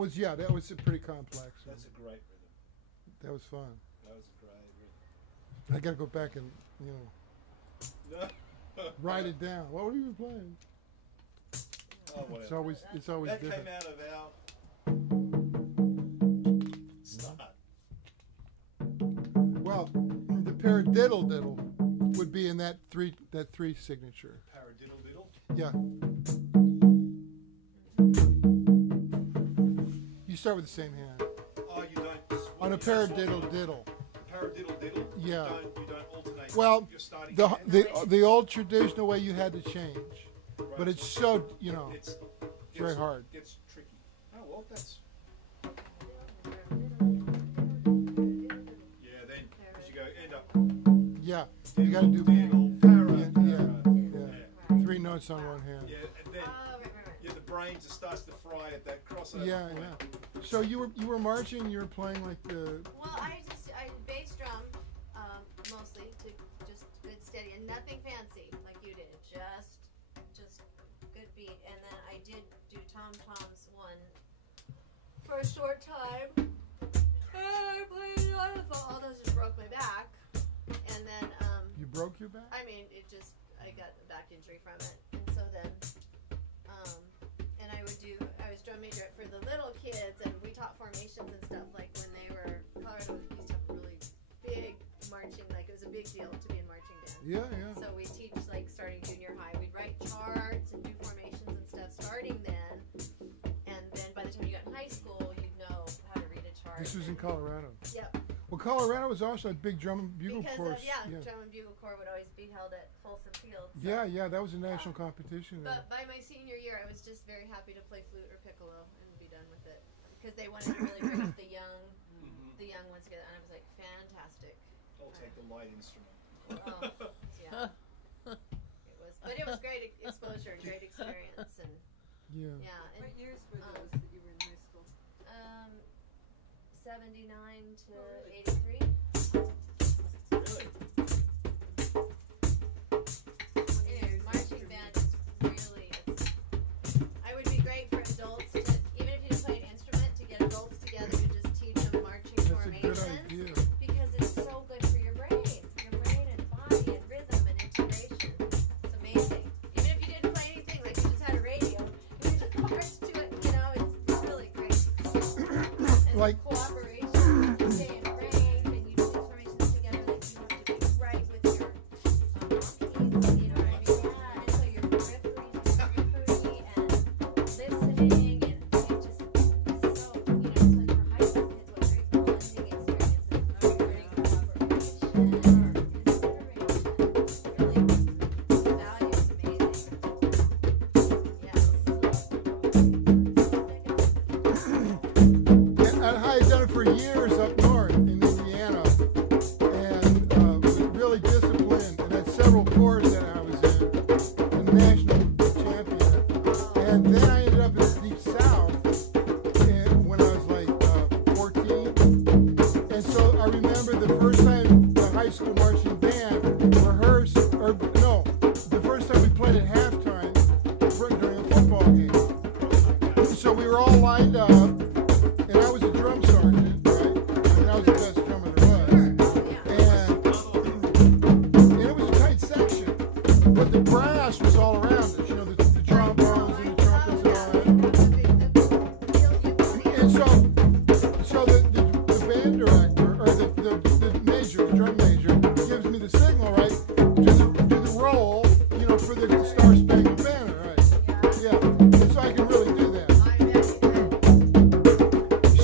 was pretty complex. That's a great rhythm. That was fun. That was a great rhythm. I got to go back and write it down. What were you playing? Oh, whatever. It's always that different. came out of our start. Well, the paradiddle diddle would be in that three signature. Paradiddle diddle. Yeah. You start with the same hand. Oh, you don't. On a paradiddle diddle. Paradiddle diddle. Yeah. You don't alternate. Well, You're starting the again. the old traditional way you had to change, Right. but it's so It's very hard. Gets tricky. Oh well, that's. Yeah, then as you go end up. Yeah. You got to do diddle, para, yeah. 3 notes on one hand. Yeah, and then the brain just starts to fry at that crossover. Yeah, point. yeah. So you were marching. You were playing like the. Well, I bass drum mostly to just good steady and nothing fancy like you did. Just good beat. And then I did do Tom Tom's one for a short time. I played all those just broke my back. And then You broke your back? I mean I got a back injury from it. And so then and I was drum major for the little kids, and we taught formations and stuff like when they were Colorado used to have a really big marching, like it was a big deal to be in marching band. Yeah, yeah. So we teach like starting junior high. We'd write charts and do formations and stuff starting then, and then by the time you got in high school, you'd know how to read a chart. This was in Colorado. Yep. Well, Colorado was also a big drum and bugle Because course. drum and bugle corps would always be held at Folsom Field. So. Yeah, that was a national competition. But by my senior year, I was just very happy to play flute or piccolo and be done with it because they wanted to really bring up the young ones together, and I was like, fantastic. I'll take the light instrument. Yeah. It was great exposure, great experience, and yeah. And, What years were those that you were in high school? 79 to 83. Really? Anyway, marching band is really, I would be great for adults to, even if you didn't play an instrument, to get adults together to just teach them marching That's a formations. good idea. Because it's so good for your brain and body and rhythm and integration. It's amazing. Even if you didn't play anything, like you just had a radio, you just march to it, it's really great. And Like- cooperation, stay in rank, and you do these formations together, like you have to be right with your keys, what I mean? Yeah, and so you're periphery and listening, and it just, it's so, especially for high school kids, what great bonding experiences, great cooperation, consideration, really, the value is amazing. Yes. And I had done it for years up north in Indiana, and was really disciplined, and had several corps that I was in, and national champion. And then I ended up in the deep south when I was like 14. And so I remember the first time the high school marching band rehearsed, the first time we played at halftime during a football game. So we were all lined up. And I was a drum sergeant, right? And I was the best drummer there was. And it was a tight section. But the brass was all around us, the trombones and the trumpets and all that. And so the band director, or the major, the drum major, gives me the signal, right? Do the roll, for the Star Spangled Banner, right? Yeah. And so I can really do that.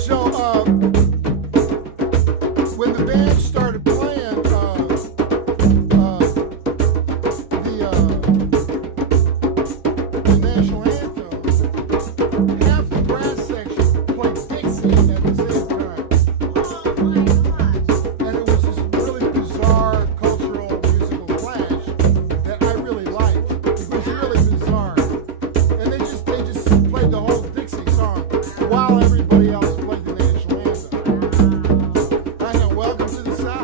So when the band started playing the national anthem, half the brass section played Dixie at the same time. Oh my gosh. And it was this really bizarre cultural musical clash that I really liked. It was really bizarre. And they just played the whole Dixie song while everybody else played the national anthem. I know, welcome to the South.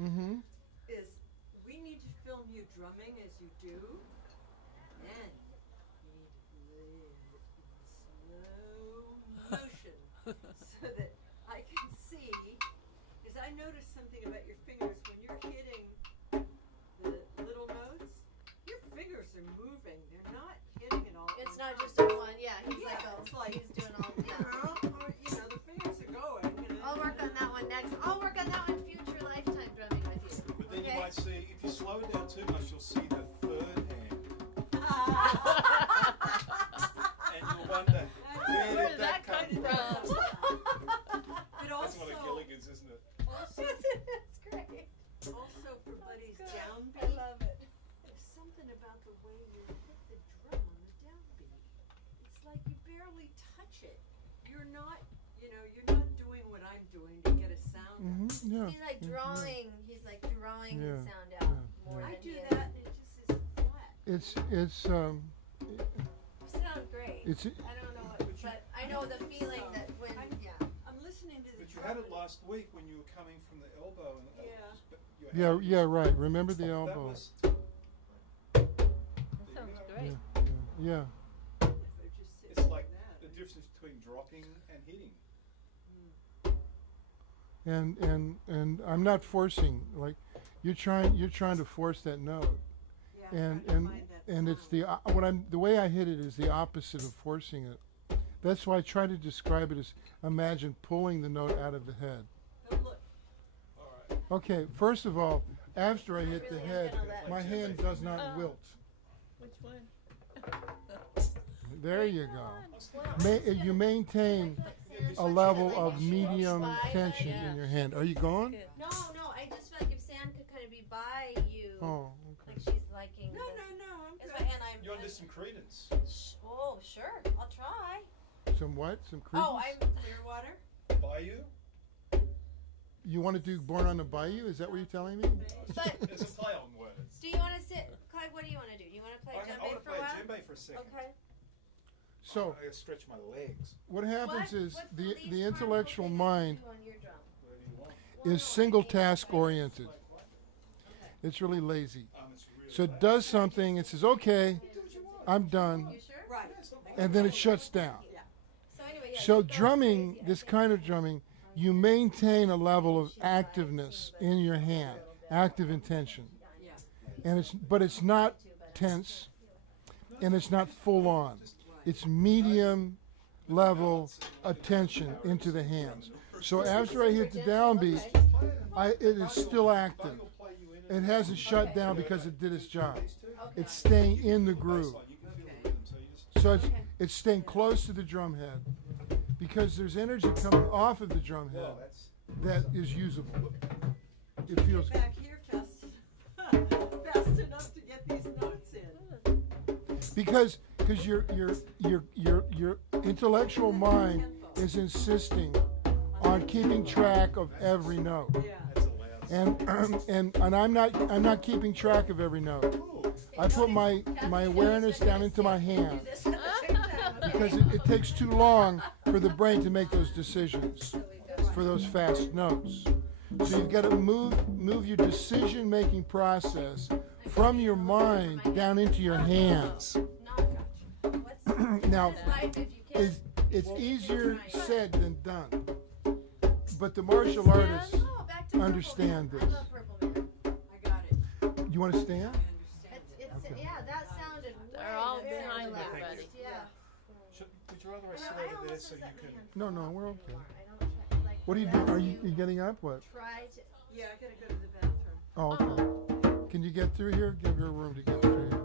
Mm-hmm. is we need to film you drumming as you do, and you need to play it in slow motion so that I can see. Because I noticed something about your fingers when you're hitting the little notes. Your fingers are moving; they're not hitting it all. It's not just a one. Yeah, he's it's like he's doing all. Yeah. The fingers are going. I'll work on that one next. I'll work on that one future lifetime drumming with you. But then you might see, if you slow it down too much, you'll see the third hand. And you'll wonder, where did that come from? But That's also, one of Gilligan's, isn't it? also, That's great. also for Buddy's Good. downbeat, I love it. there's something about the way you hit the drum on the downbeat. It's like you barely touch it. You're not doing what I'm doing to get a sound out. Mm-hmm. Yeah. He's like drawing. He's like drawing Yeah. the sound out more I than do he is. that and it just is flat. You sound great. It's I don't know what, but I know the feeling that when I'm listening to the But you drum. had it last week when you were coming from the elbow. And Yeah. yeah, right. Remember the That elbow. was, That sounds great. Yeah. If I just sit it's like that. the difference between dropping and hitting. And I'm not forcing, like you're trying to force that note. Yeah, And trying to find that and it's sound. the way I hit it is the opposite of forcing it. That's why I try to describe it as imagine pulling the note out of the head. Oh, look. All right. Okay, first of all, after I hit the Really, I'm head, gonna let- my hand does not Oh. wilt. Which one? There you go. Well, You maintain a level of medium tension Yeah. in your hand. Are you going? Good. No, I just feel like if Sam could kind of be by you, Oh, like okay. she's liking. No, I'm It's good. fine, and I'm. You're under some credence. Oh, sure, I'll try. Some what? Some credence? Oh, I'm. Clearwater? Bayou? You want to do Born on the Bayou? Is that what you're telling me? But There's a play on words. do you want to sit, Clyde? What do you want to do? Do you want to play I djembe want to for a play while? djembe for a second. Okay. So I gotta stretch my legs. what happens is What's the least intellectual harmful thing mind you can do on your drum? Where do you want? Well, is no, I single mean, task like- oriented. Like what? It's really lazy. It's really So it bad. does something, it says, okay, Do what you want. I'm done, You sure? Right. Yeah, it's not bad. and then it shuts down. So anyway, yeah. So it goes drumming, crazy. I this think kind of drumming, you maintain a level of activeness in your hand, active intention. Yeah. And it's not tense, and it's not full on. It's medium level attention into the hands. So after I hit the downbeat, it is still active. Buddy will play you in It and hasn't shut down because it did its job. these two. Okay. It's staying in the groove. Baseline, you can feel the rhythm, so you just So Okay. it's staying close to the drum head because there's energy coming off of the drum head well, that's that is usable. It feels Get back here fast enough to get these notes in. because your intellectual mind is insisting on keeping track of every note. Yeah. that's allowed. And I'm not keeping track of every note. Ooh. I put my awareness down into my hand Do this at the same time, okay? because it takes too long for the brain to make those decisions So we've got for those fast notes. So you've got to move your decision-making process from your mind down into your hands. not what's Now, life if you can't. it's easier said than done. But the martial artists, Oh, back to understand Purple Man. this. I love Purple Man. I got it. you want to I stand? understand It's it. yeah, that sounded. They're way all better behind than you, that. buddy. Yeah. Would you rather I I sit know, I over there almost so was you at my can? hand No, no, fall we're off okay. anymore. I don't like. What are you doing? Are you getting up? What? Try to. Yeah, I gotta go to the bathroom. Oh, okay. Can you get through here? Give her room to get through here.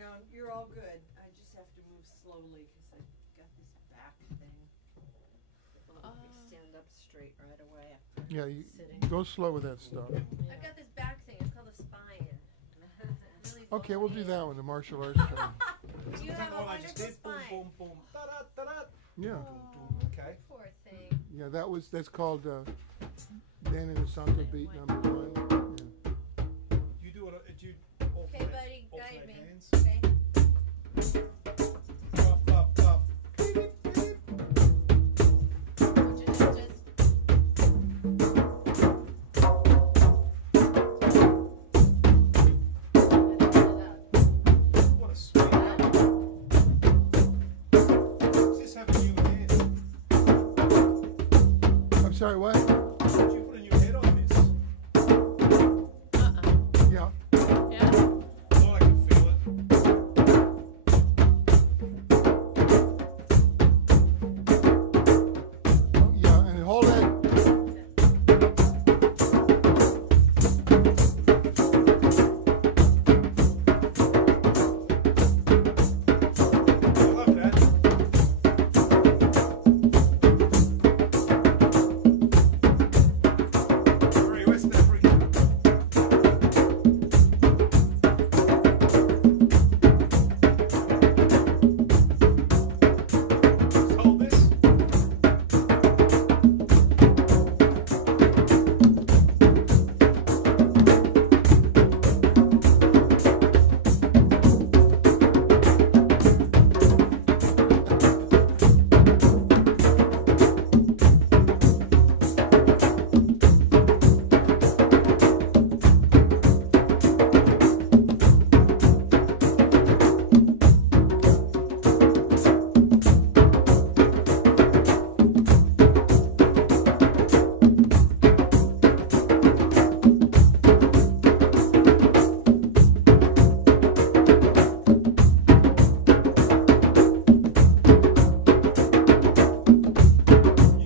No, you're all good. I just have to move slowly because I've got this back thing. Let me stand up straight right away after Yeah, you sitting. go slow with that stuff. I've got this back thing. It's called a spine. Really Okay, we'll do funny. that one, the martial arts training. You have a One I just wonderful did. Boom, spine. boom, boom. Da da da da. Yeah, Okay. Poor thing. yeah, that's called Dan and the Santo beat number 1. Yeah. You do it. Do you Okay, alternate, buddy, guide alternate me. hands? Okay. Up, up, up. Just sorry, what? Did you put a new head on this? Yeah. Yeah. Thought I could feel it. Oh, yeah, and hold it. I love that. Very West African. Just hold this.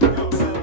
You go, man.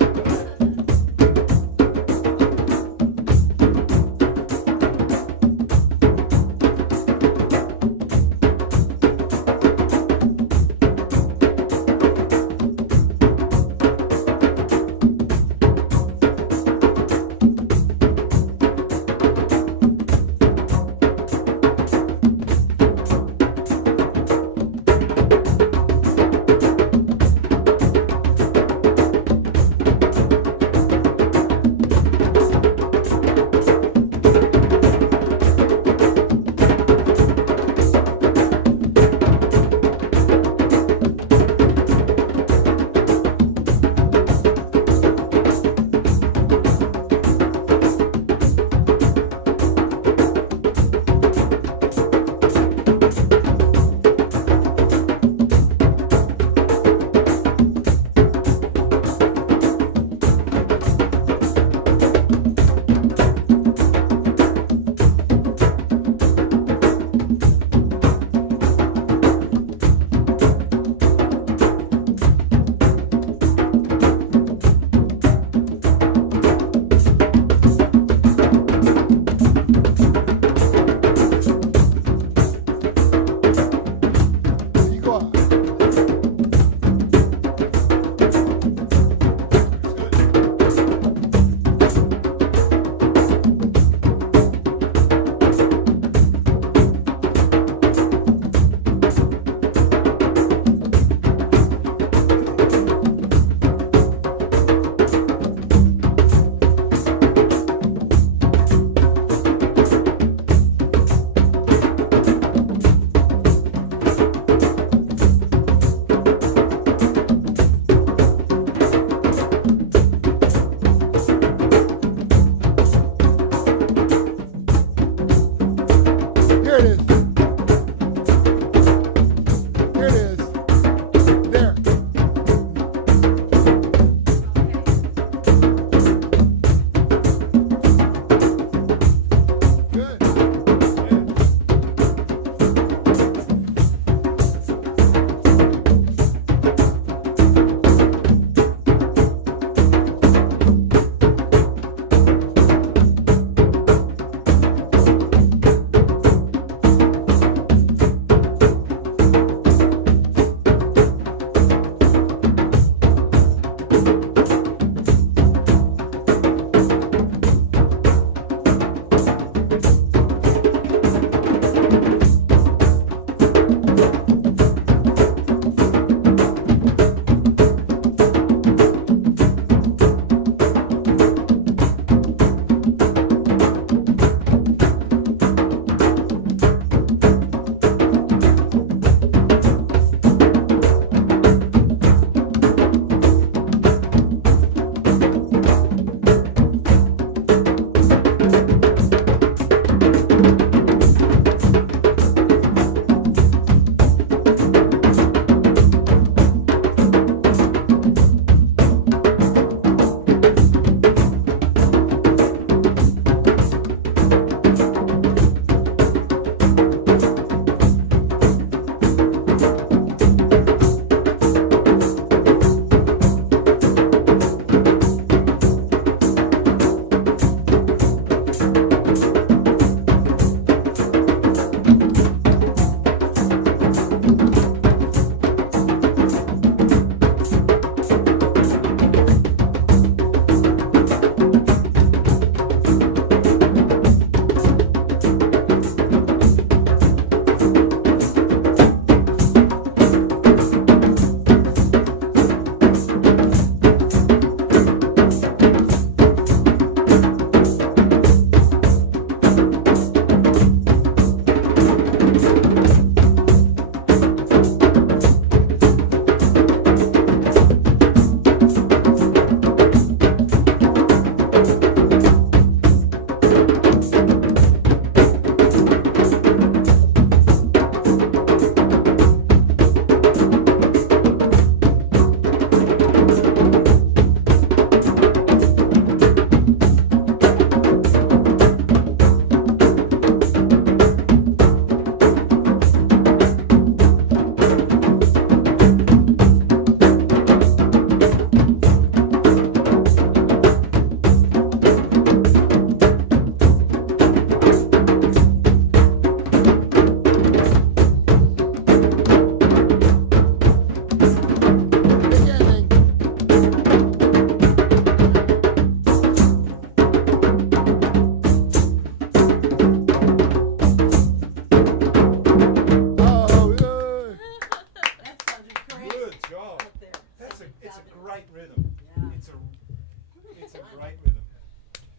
job. Out there. It's a Fabulous. great rhythm. Yeah. It's a great rhythm.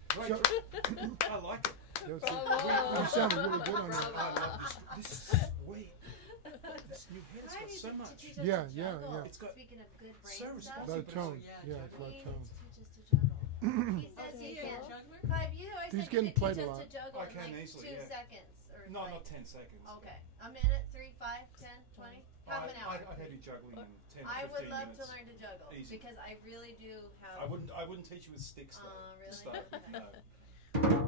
Great. So- I like it. Yes, Bravo. you sounded really good on that. I love this. This is sweet. This new head, it's I got need so to much. teach us Yeah, to yeah, juggle. yeah. It's got Speaking of good brain so stuff, responsive. A lot of tone. Yeah, Yeah, juggling. it's a lot he of needs tone. to teach us to juggle. He says Is he he a can. juggler? Clive, you always He's said getting you could played teach a us lot. to juggle I in can like easily, 2 yeah. seconds. Or No, like, not 10 seconds. Okay. A minute, 3, 5, 10, 20? Half an hour. I'd have you juggling in 10 to 15 I would love minutes. to learn to juggle Easy. because I really do have. I wouldn't teach you with sticks though. Really? To start. Okay. No.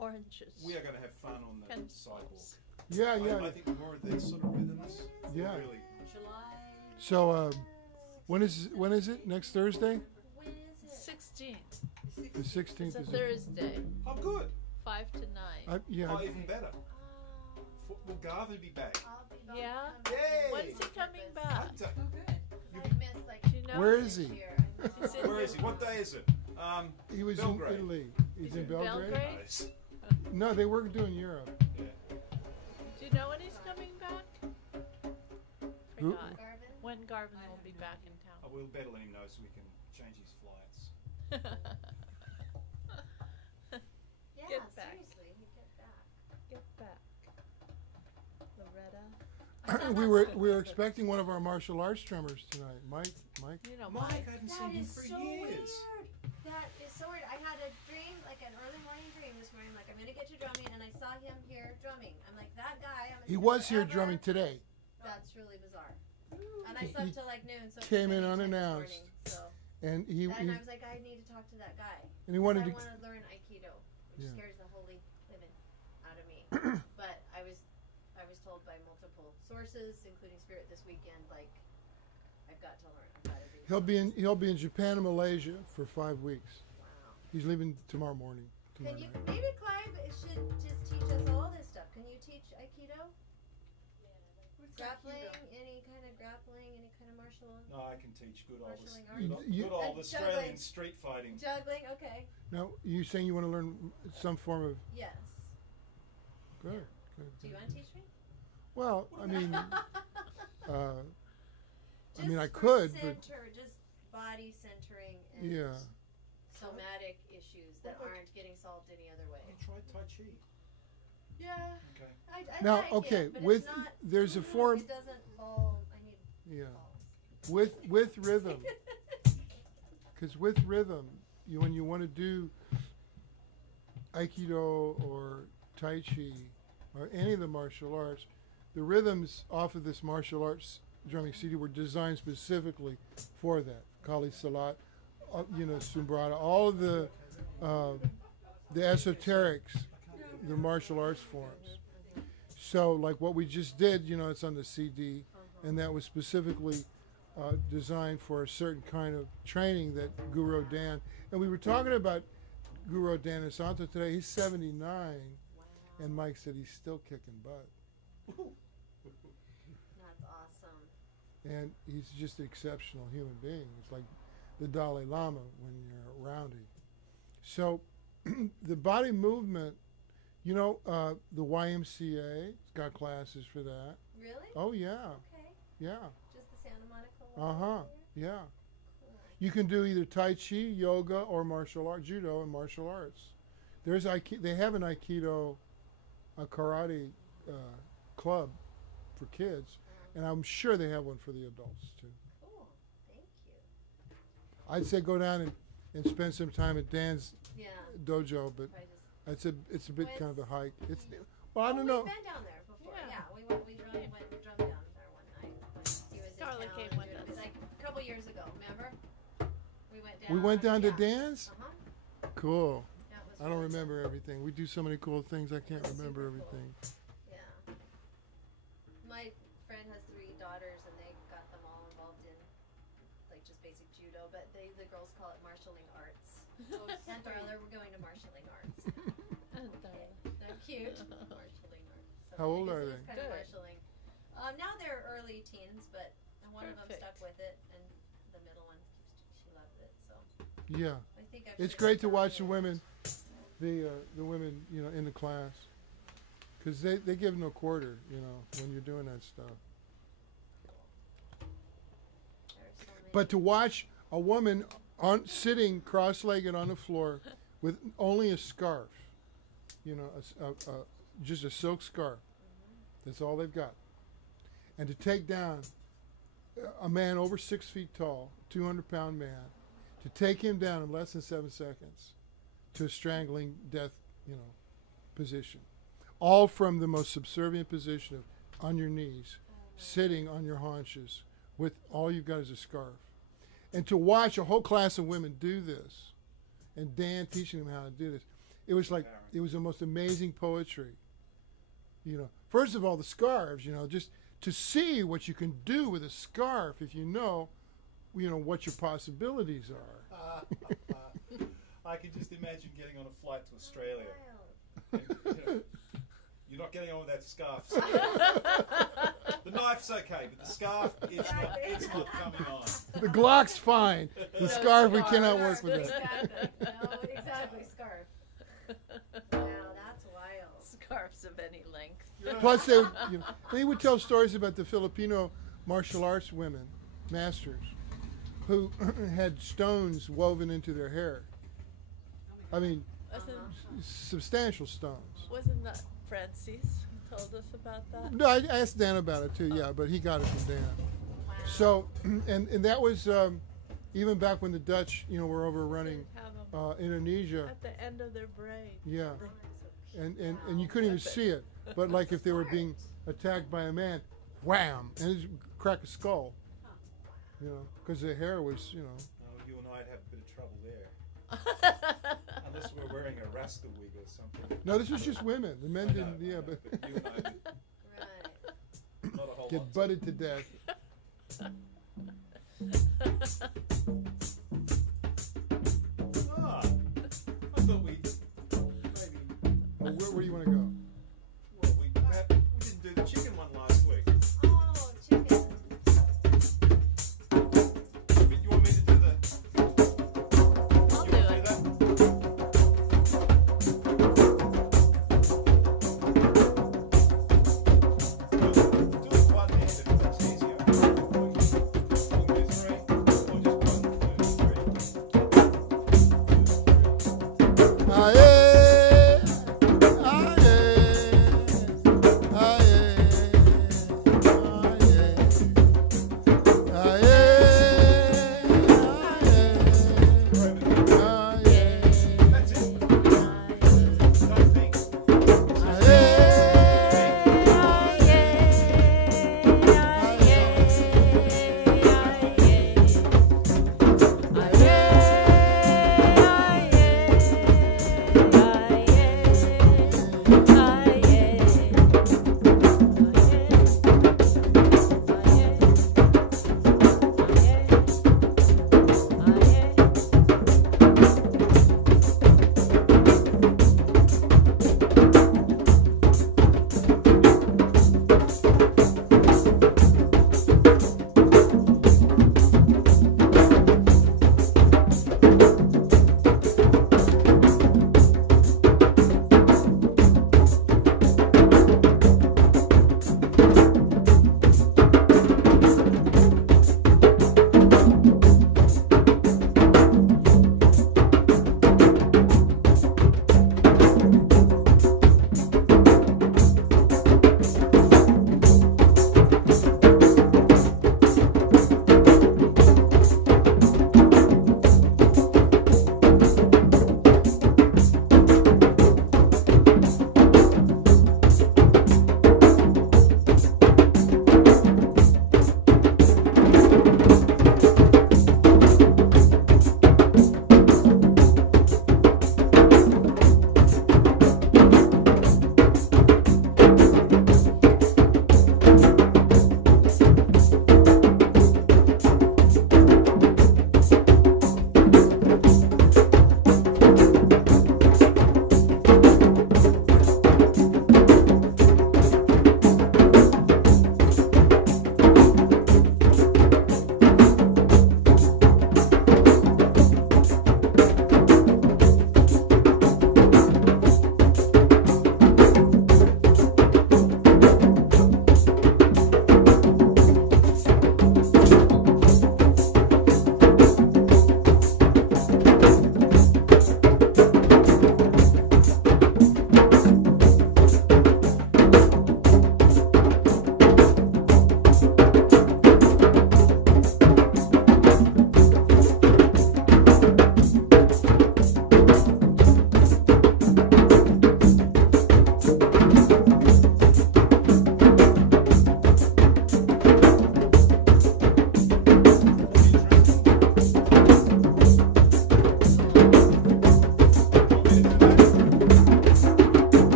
Oranges. We are going to have fun on the Kind of sidewalk. balls. Yeah, I yeah. think the more of these sort of rhythms, Yeah. really. July. So, when is it? Next Thursday? When is it? 16th. The 16th It's a is it? Thursday, Oh, good. 5 to 9. Yeah. Oh, even better. Oh, Will Garvey be back? I'll be back. Yeah? Come back Yay! When's he coming I back? don't- Oh, good. I've missed like. Do you know? Where is this he? year. He's in Where is he? What day is it? He was Belgrade. in Italy. He's in in Belgrade. Belgrade? Nice. No, they were doing Europe. Yeah. Do you know when he's coming back? Who? Forgot. Garvin? When Garvin I will have be no back in I will better let him know so we can change his flights. town. Yeah, Get back. seriously, he get back. Get back. Loretta. we were expecting one of our martial arts drummers tonight, Mike. You know, Mike, I haven't That seen him is for so years. weird. That is so weird. I had a dream, like an early morning dream this morning. Like I'm gonna get you drumming, and I saw him here drumming. I'm like that guy. He was here drumming today. That's really bizarre. And I He- slept he till like noon. So came in I didn't check this unannounced. morning, so And he and I was like, I need to talk to that guy. and he 'Cause wanted I to. want to learn Aikido, which Yeah. scares the holy living out of me. But I was told by multiple sources, including Spirit this weekend, like I've got to learn. I've got to do. He'll be in Japan and Malaysia for 5 weeks. Wow. He's leaving tomorrow morning. Tomorrow Can you night. maybe Clive should just teach us all this stuff? Can you teach Aikido? What's Grappling, Aikido? any kind of grappling, any kind of martial No, I can teach good old, Marshalling arts. You- good old And Australian juggling. street fighting. juggling. Okay. Now, you saying you want to learn some form of Yes. good? Good. Do you good. want to teach me? Well, I mean, Just I for could, but just body centering and yeah. somatic issues that aren't getting solved any other way. You tried Tai Chi. Yeah. Okay. I Now, like okay, it, but with- it's not, there's a form- It doesn't fall. I need Yeah. balls. With rhythm, because with rhythm, when you want to do Aikido or Tai Chi or any of the martial arts, the rhythms off of this martial arts drumming CD were designed specifically for that. Kali Salat, Sumbrata, all of the esoterics, the martial arts forms. So, like what we just did, it's on the CD, and that was specifically designed for a certain kind of training that Guru Dan. And we were talking about Guru Dan Asanto today. He's 79, Wow. and Mike said he's still kicking butt. That's awesome. And he's just an exceptional human being. It's like the Dalai Lama when you're around him. So the body movement, the YMCA has got classes for that. Really? Oh, yeah. Okay. Yeah. Just the Santa Monica one. Uh-huh. Yeah. Cool. You can do either Tai Chi, yoga, or martial art, judo and martial arts. There's they have an Aikido, a karate club for kids, and I'm sure they have one for the adults too. Cool. Thank you. I'd say go down and spend some time at Dan's Yeah. dojo, but I just. it's a bit kind of a hike. It's Oh, I don't know. We've been down there before. Yeah. Yeah, we went and drummed down there one night. When he was in Carla town. came and with it was us. like a couple years ago. Remember? We We went down to yeah. Dan's. That Cool. was I don't really fun. remember everything. We do so many cool things. I can't That's remember super cool. everything. Yeah. My friend has 3 daughters, and they got them all involved in like just basic judo, but the girls call it marshalling arts. Oh, And Darla, we're going to marshalling arts. They're cute. Marshalling arts. So How old I are guess it they? is kind of Good. marshalling. Now they're early teens, but one of them Perfect. stuck with it, and the middle one she loved it. So Yeah. I think I It's should great to tell watch the you. women, the women, in the class, because they give no quarter, when you're doing that stuff. But to watch a woman sitting cross-legged on the floor with only a scarf, you know, just a silk scarf. That's all they've got. And to take down a man over 6 feet tall, 200-pound man, to take him down in less than 7 seconds to a strangling death, you know, position. All from the most subservient position of on your knees, sitting on your haunches, with all you've got is a scarf. And to watch a whole class of women do this, and Dan teaching them how to do this, it was like, it was the most amazing poetry. You know, first of all, the scarves, you know, just to see what you can do with a scarf if you know what your possibilities are. I can just imagine getting on a flight to Australia. And, you know, you're not getting on with that scarf. The knife's okay, but the scarf, it's not coming on. The Glock's fine. The scarf, we cannot work with it. Exactly. No, exactly, scarf. Wow, that's wild. Scarves of any length. Plus, they would tell stories about the Filipino martial arts women, masters, who had stones woven into their hair. I mean, substantial stones. Wasn't that Francis who told us about that? No, I asked Dan about it too, yeah, but he got it from Dan. Wow. So, and that was even back when the Dutch, you know, were overrunning Have them Indonesia. at the end of their braid. Yeah, and you couldn't even see it. But like if they were being attacked by a man, wham, and it'd crack a skull. You know, because the hair was, you know. Oh, you and I'd have a bit of trouble there. Unless we're wearing a rasta wig or something. No, this was just women. The men didn't, yeah, but you and I did Right. not a whole lot. get butted to death. I thought we maybe. Oh, where do you want to go? Well, we didn't do the chicken one last week. Oh, chicken. But you want me to do the? I'll You do want to it. do that? Do it one hand if it's easier. Or you can do three, or just one first.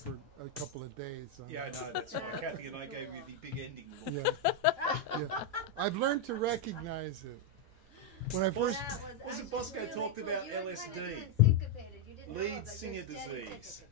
for a couple of days. Yeah, I know. That's why Kathy and I gave you the big ending look. Yeah. I've learned to recognize it. When I first, Wasn't Bosco talked about LSD? Lead singer disease.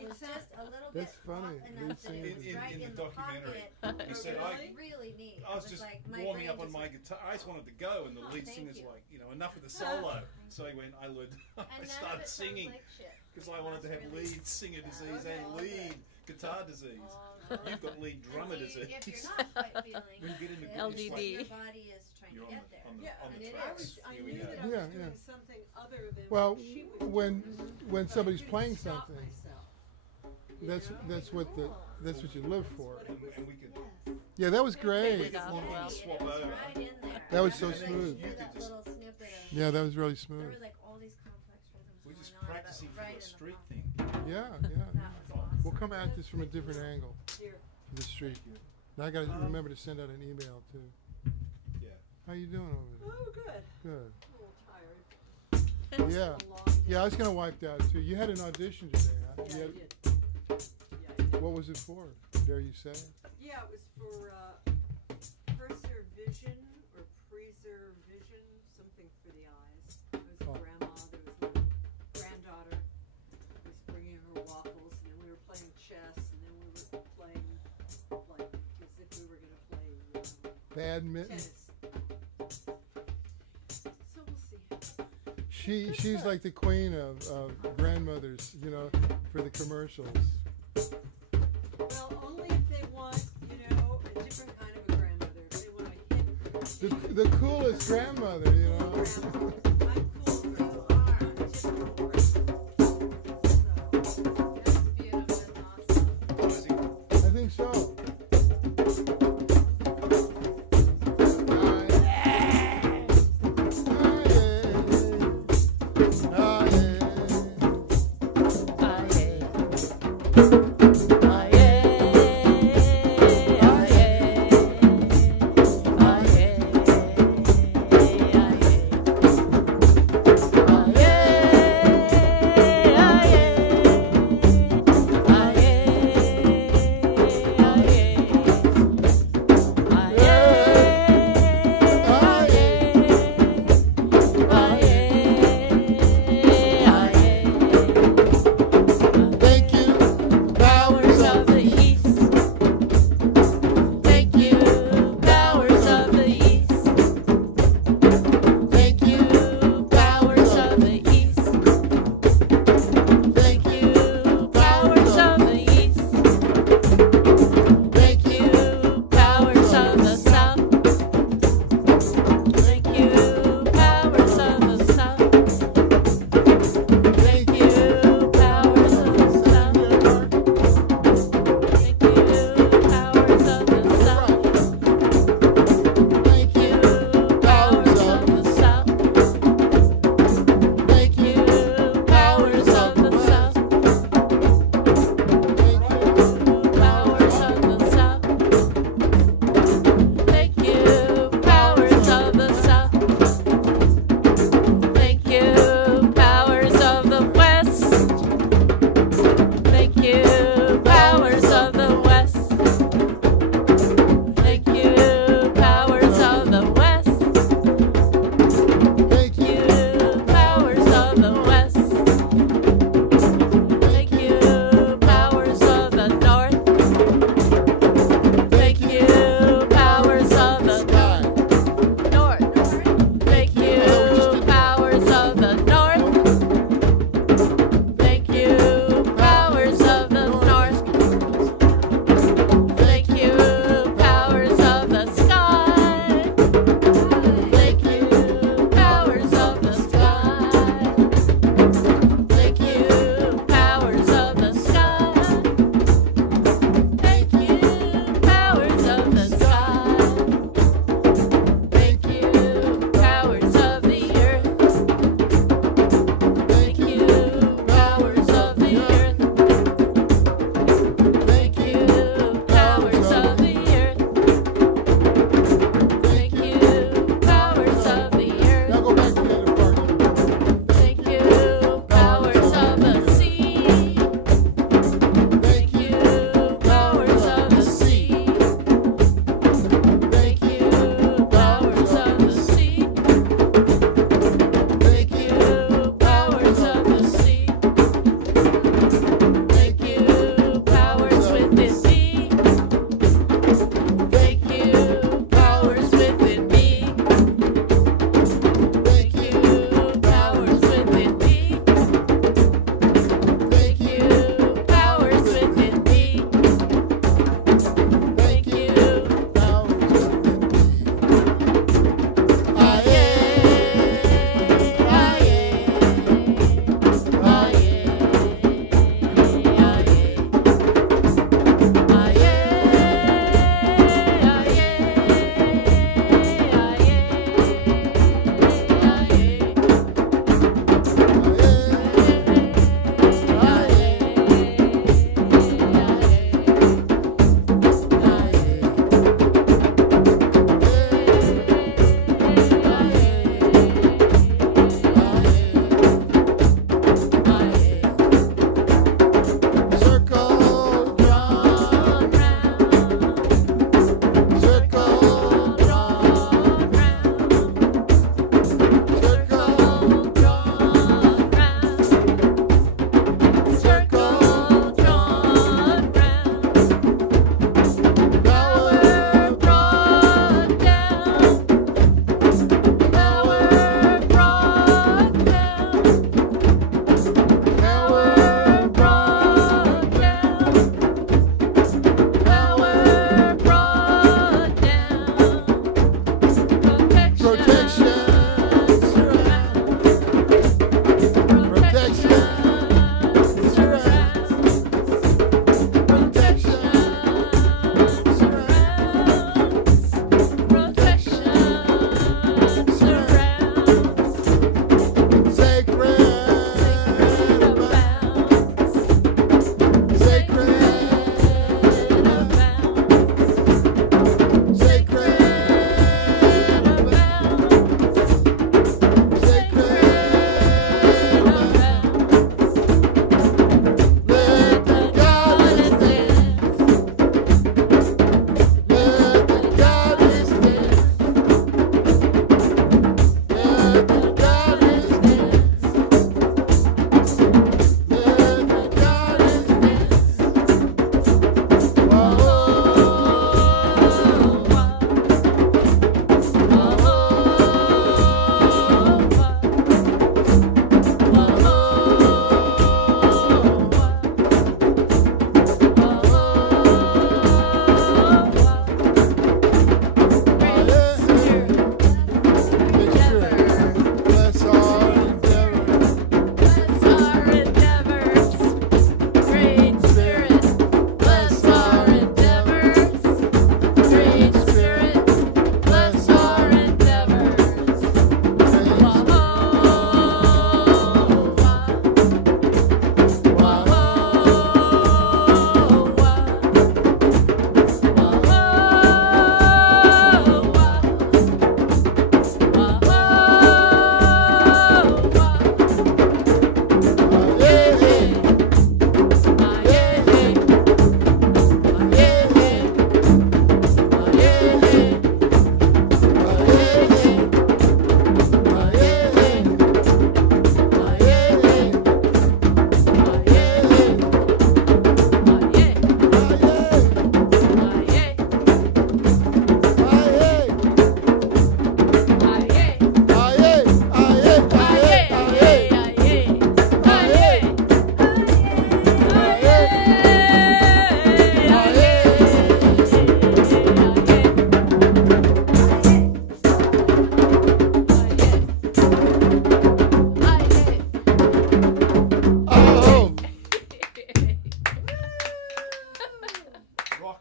It's just a little That's bit funny. off Lead enough that singer it's disease. right In the in the documentary, pocket. he said, Really neat. I was It just like my warming brain up on just my went, guitar. I just wanted to go, and the lead thank singer's you. like, enough of the solo. So he went, I learned, and I none of started it sounds singing like shit. because I wanted to have That's really- lead singer disease Okay. and lead guitar disease. You've got lead drummer And see, disease. if you're not quite feeling When you get into it, LDD. it's like your body is trying You're to on get there. the, on the, Yeah, on and the it tracks. is. I Here we knew go. that I was Yeah, doing yeah. something other than well, what she was when doing, when but I somebody's couldn't playing stop something, myself, you that's know? what you live for. And we could, Yes. Yeah, that was Take great. it off we well. could swap It was over. right in there. That was so And then smooth. you You hear could that just- little snippet of, Yeah, that was really there smooth. were like all these complex rhythms We're just going on, but practicing for right the in street pocket. thing. Yeah. That was awesome. We'll come at this from a different angle Here. for the street. Now I got to remember to send out an email too. Yeah. How you doing over there? Oh, good. Good. A little tired. Yeah. It's been a long day. Yeah, I was kind of wiped out too. You had an audition today. Huh? Yeah, You I had- did. Yeah, I did. What was it for? Dare you say? Yeah, it was for preservision or preservision, something for the eyes. I was a Oh. grandma, there was a little granddaughter who was bringing her waffles, and then we were playing chess, and then we were playing like as if we were going to play Badminton. tennis. So we'll see. She's like the queen of grandmothers, you know, for the commercials. Well, only if they want, a different kind of a grandmother. If they want a hip. The coolest grandmother, you know. I'm cool. You You are. are a typical grandmother. So, That's beautiful and awesome. I think so.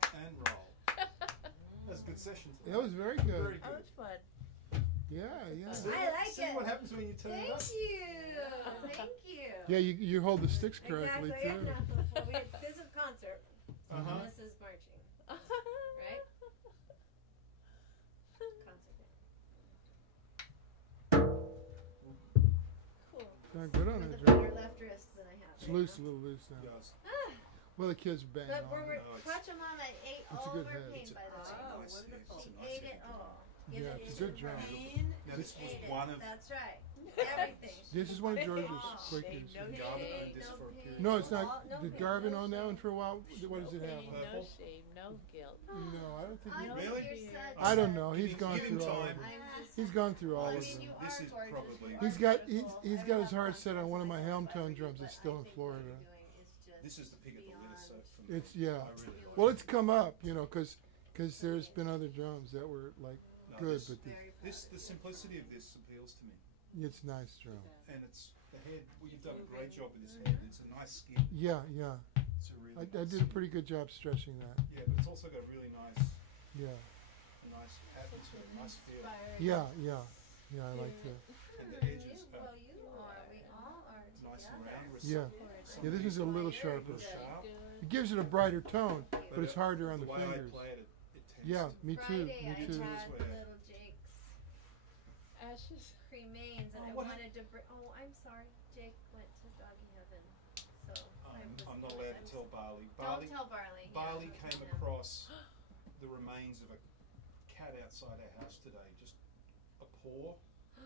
rock and roll. That was a good session today. That was very good. Very That good. was fun. Yeah, yeah. See, I like see it. what happens when you turn it up? Thank you. Thank you. Yeah, you hold the sticks correctly Exactly. too. Yeah, no, this is concert. Uh-huh. And this is marching. Right? Concert. Cool. Sound good on With that a drum. better left wrist than I have. It's right loose, a now. little loose now. Yes. Ah, Well, the kids bang but on we're it. No, it's- Pachamama ate It's a all good of our head. pain, It's a, by the it's a way. Oh, nice head. wonderful. It's She a nice ate head. it all. Yeah, Give it it's a to good the drum. Pain. Now, this was Ate it. one of That's right. Everything. This is one of George's Oh. quickies. No Garvin shame. owned this No for a pain. period. No, it's All- not. no Did pain, Garvin no own that one shame. for a while? What does it have Pain, on? no shame, no guilt. No, I don't think. I he- No think Really? your fear. son I don't is- know. He's Give gone him through all. time. Of it. I'm just. He's gone through all I of mean, Listen, it. you this are is gorgeous. probably- You He's are got beautiful. he's I got his love heart how set on one of my myself, Helmtone I really drums. do, It's but still I in think what Florida. you're doing is just This is the pick of the litter, beyond- so for me, It's yeah. I really like Well, it. it's come up, because there's been other drums that were like No, good, this, but very proud this, of the you. simplicity of this appeals to me. it's nice drum. And it's the head. Well, you've done a great job with this head. It's a nice skin. Yeah, yeah. It's a really. I nice did a skin. pretty good job stretching that. Yeah, but it's also got a really nice, Yeah, nice pattern to it, nice feel. Inspiring. yeah. I like that. And the You, edges are well, you are. We all are nice and together. round. With Yeah. some Yeah, this is a little Very sharper. good. sharp. It gives it a brighter tone, but it's harder on the the way fingers. I play it, it tends Yeah, to. me too. Friday, Me I too. had Where- little Jake's Ashes. cremains, and Oh, I what wanted to bring. Oh, I'm sorry. Jake went to doggy heaven, so I'm not allowed to tell Barley. Don't tell Barley. Barley Yeah, came don't tell him. across the remains of a cat outside our house today. Just a paw,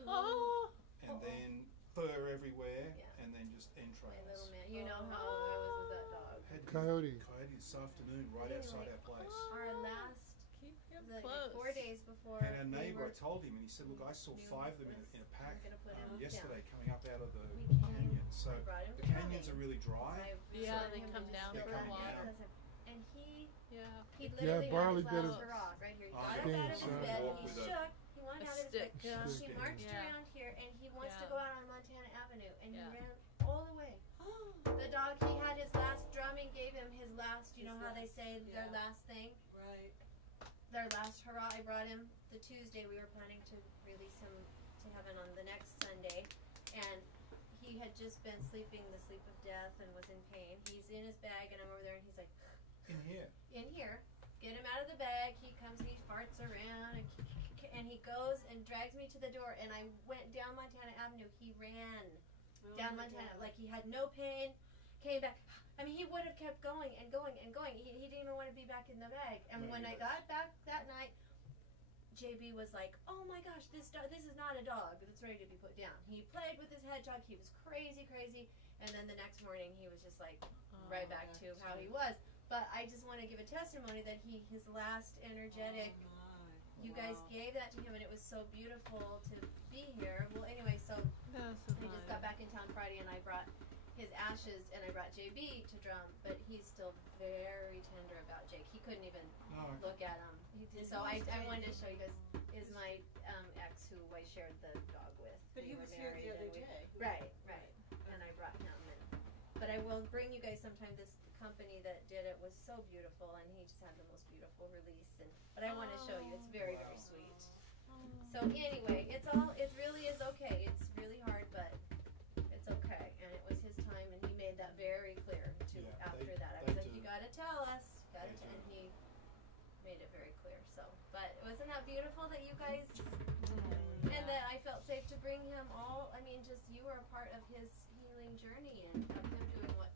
Oh. and then fur everywhere, Yeah. and then just My entrails. little man. You know how I was with that dog. Had Coyote. Coyote this afternoon, right outside our place. Our last, Keep him the close. 4 days before. And our we neighbour, were- I told him, and he said, "Look, I saw knew 5 of them this. in a pack I'm gonna put him yesterday, coming up out of the We came, canyon." So I brought him the to canyons mommy. are really dry. I Yeah, sent they him come to down just for run water. out. And he Yeah. literally Barley had did his it. last hurrah right here. He Oh, got up yeah. out of his Same, bed same. and he With a- shook. He wanted A out of his stick, bed. yeah. Stick. He marched Yeah. around here and he wants to Yeah. go out on Montana Avenue and Yeah. he ran all the way. The dog, he had his last drumming, gave him his last, you know how they say their Yeah. last thing? Right. Their last hurrah. I brought him the Tuesday. We were planning to release him to heaven on the next Sunday. And he had just been sleeping the sleep of death and was in pain. He's in his bag and I'm over there and he's like, In here. in here, get him out of the bag. He comes and he farts around and he goes and drags me to the door. And I went down Montana Avenue. He ran Oh down my Montana God. like he had no pain. Came back. I mean, he would have kept going and going and going. He didn't even want to be back in the bag. And No, when he I was. got back that night, JB was like, "Oh my gosh, this is not a dog that's ready to be put down." He played with his hedgehog. He was crazy. And then the next morning, he was just like right back Oh, to how he was. But I just want to give a testimony that his last energetic. Oh my. You guys Wow. gave that to him, and it was so beautiful to be here. Well, anyway, so That's we just got back in town Friday, and I brought his ashes, and I brought JB to drum, but he's still very tender about Jake. He couldn't even No, look at him. So I wanted to show you guys is my ex who I shared the dog with. But We he were was here married the other and we- day. Right. And I brought him. But I will bring you guys sometime. This company that did it was so beautiful, and he just had the most beautiful release. But I want to show you. It's very, very sweet. So anyway, it really is okay. It's really hard, but it's okay. And it was his time, and he made that very clear too. Yeah, After they- that, I they was like, do. "You gotta tell us." They do. And he made it very clear. So, but wasn't that beautiful that you guys and that I felt safe to bring him all? I mean, just you were a part of his healing journey and of him doing what.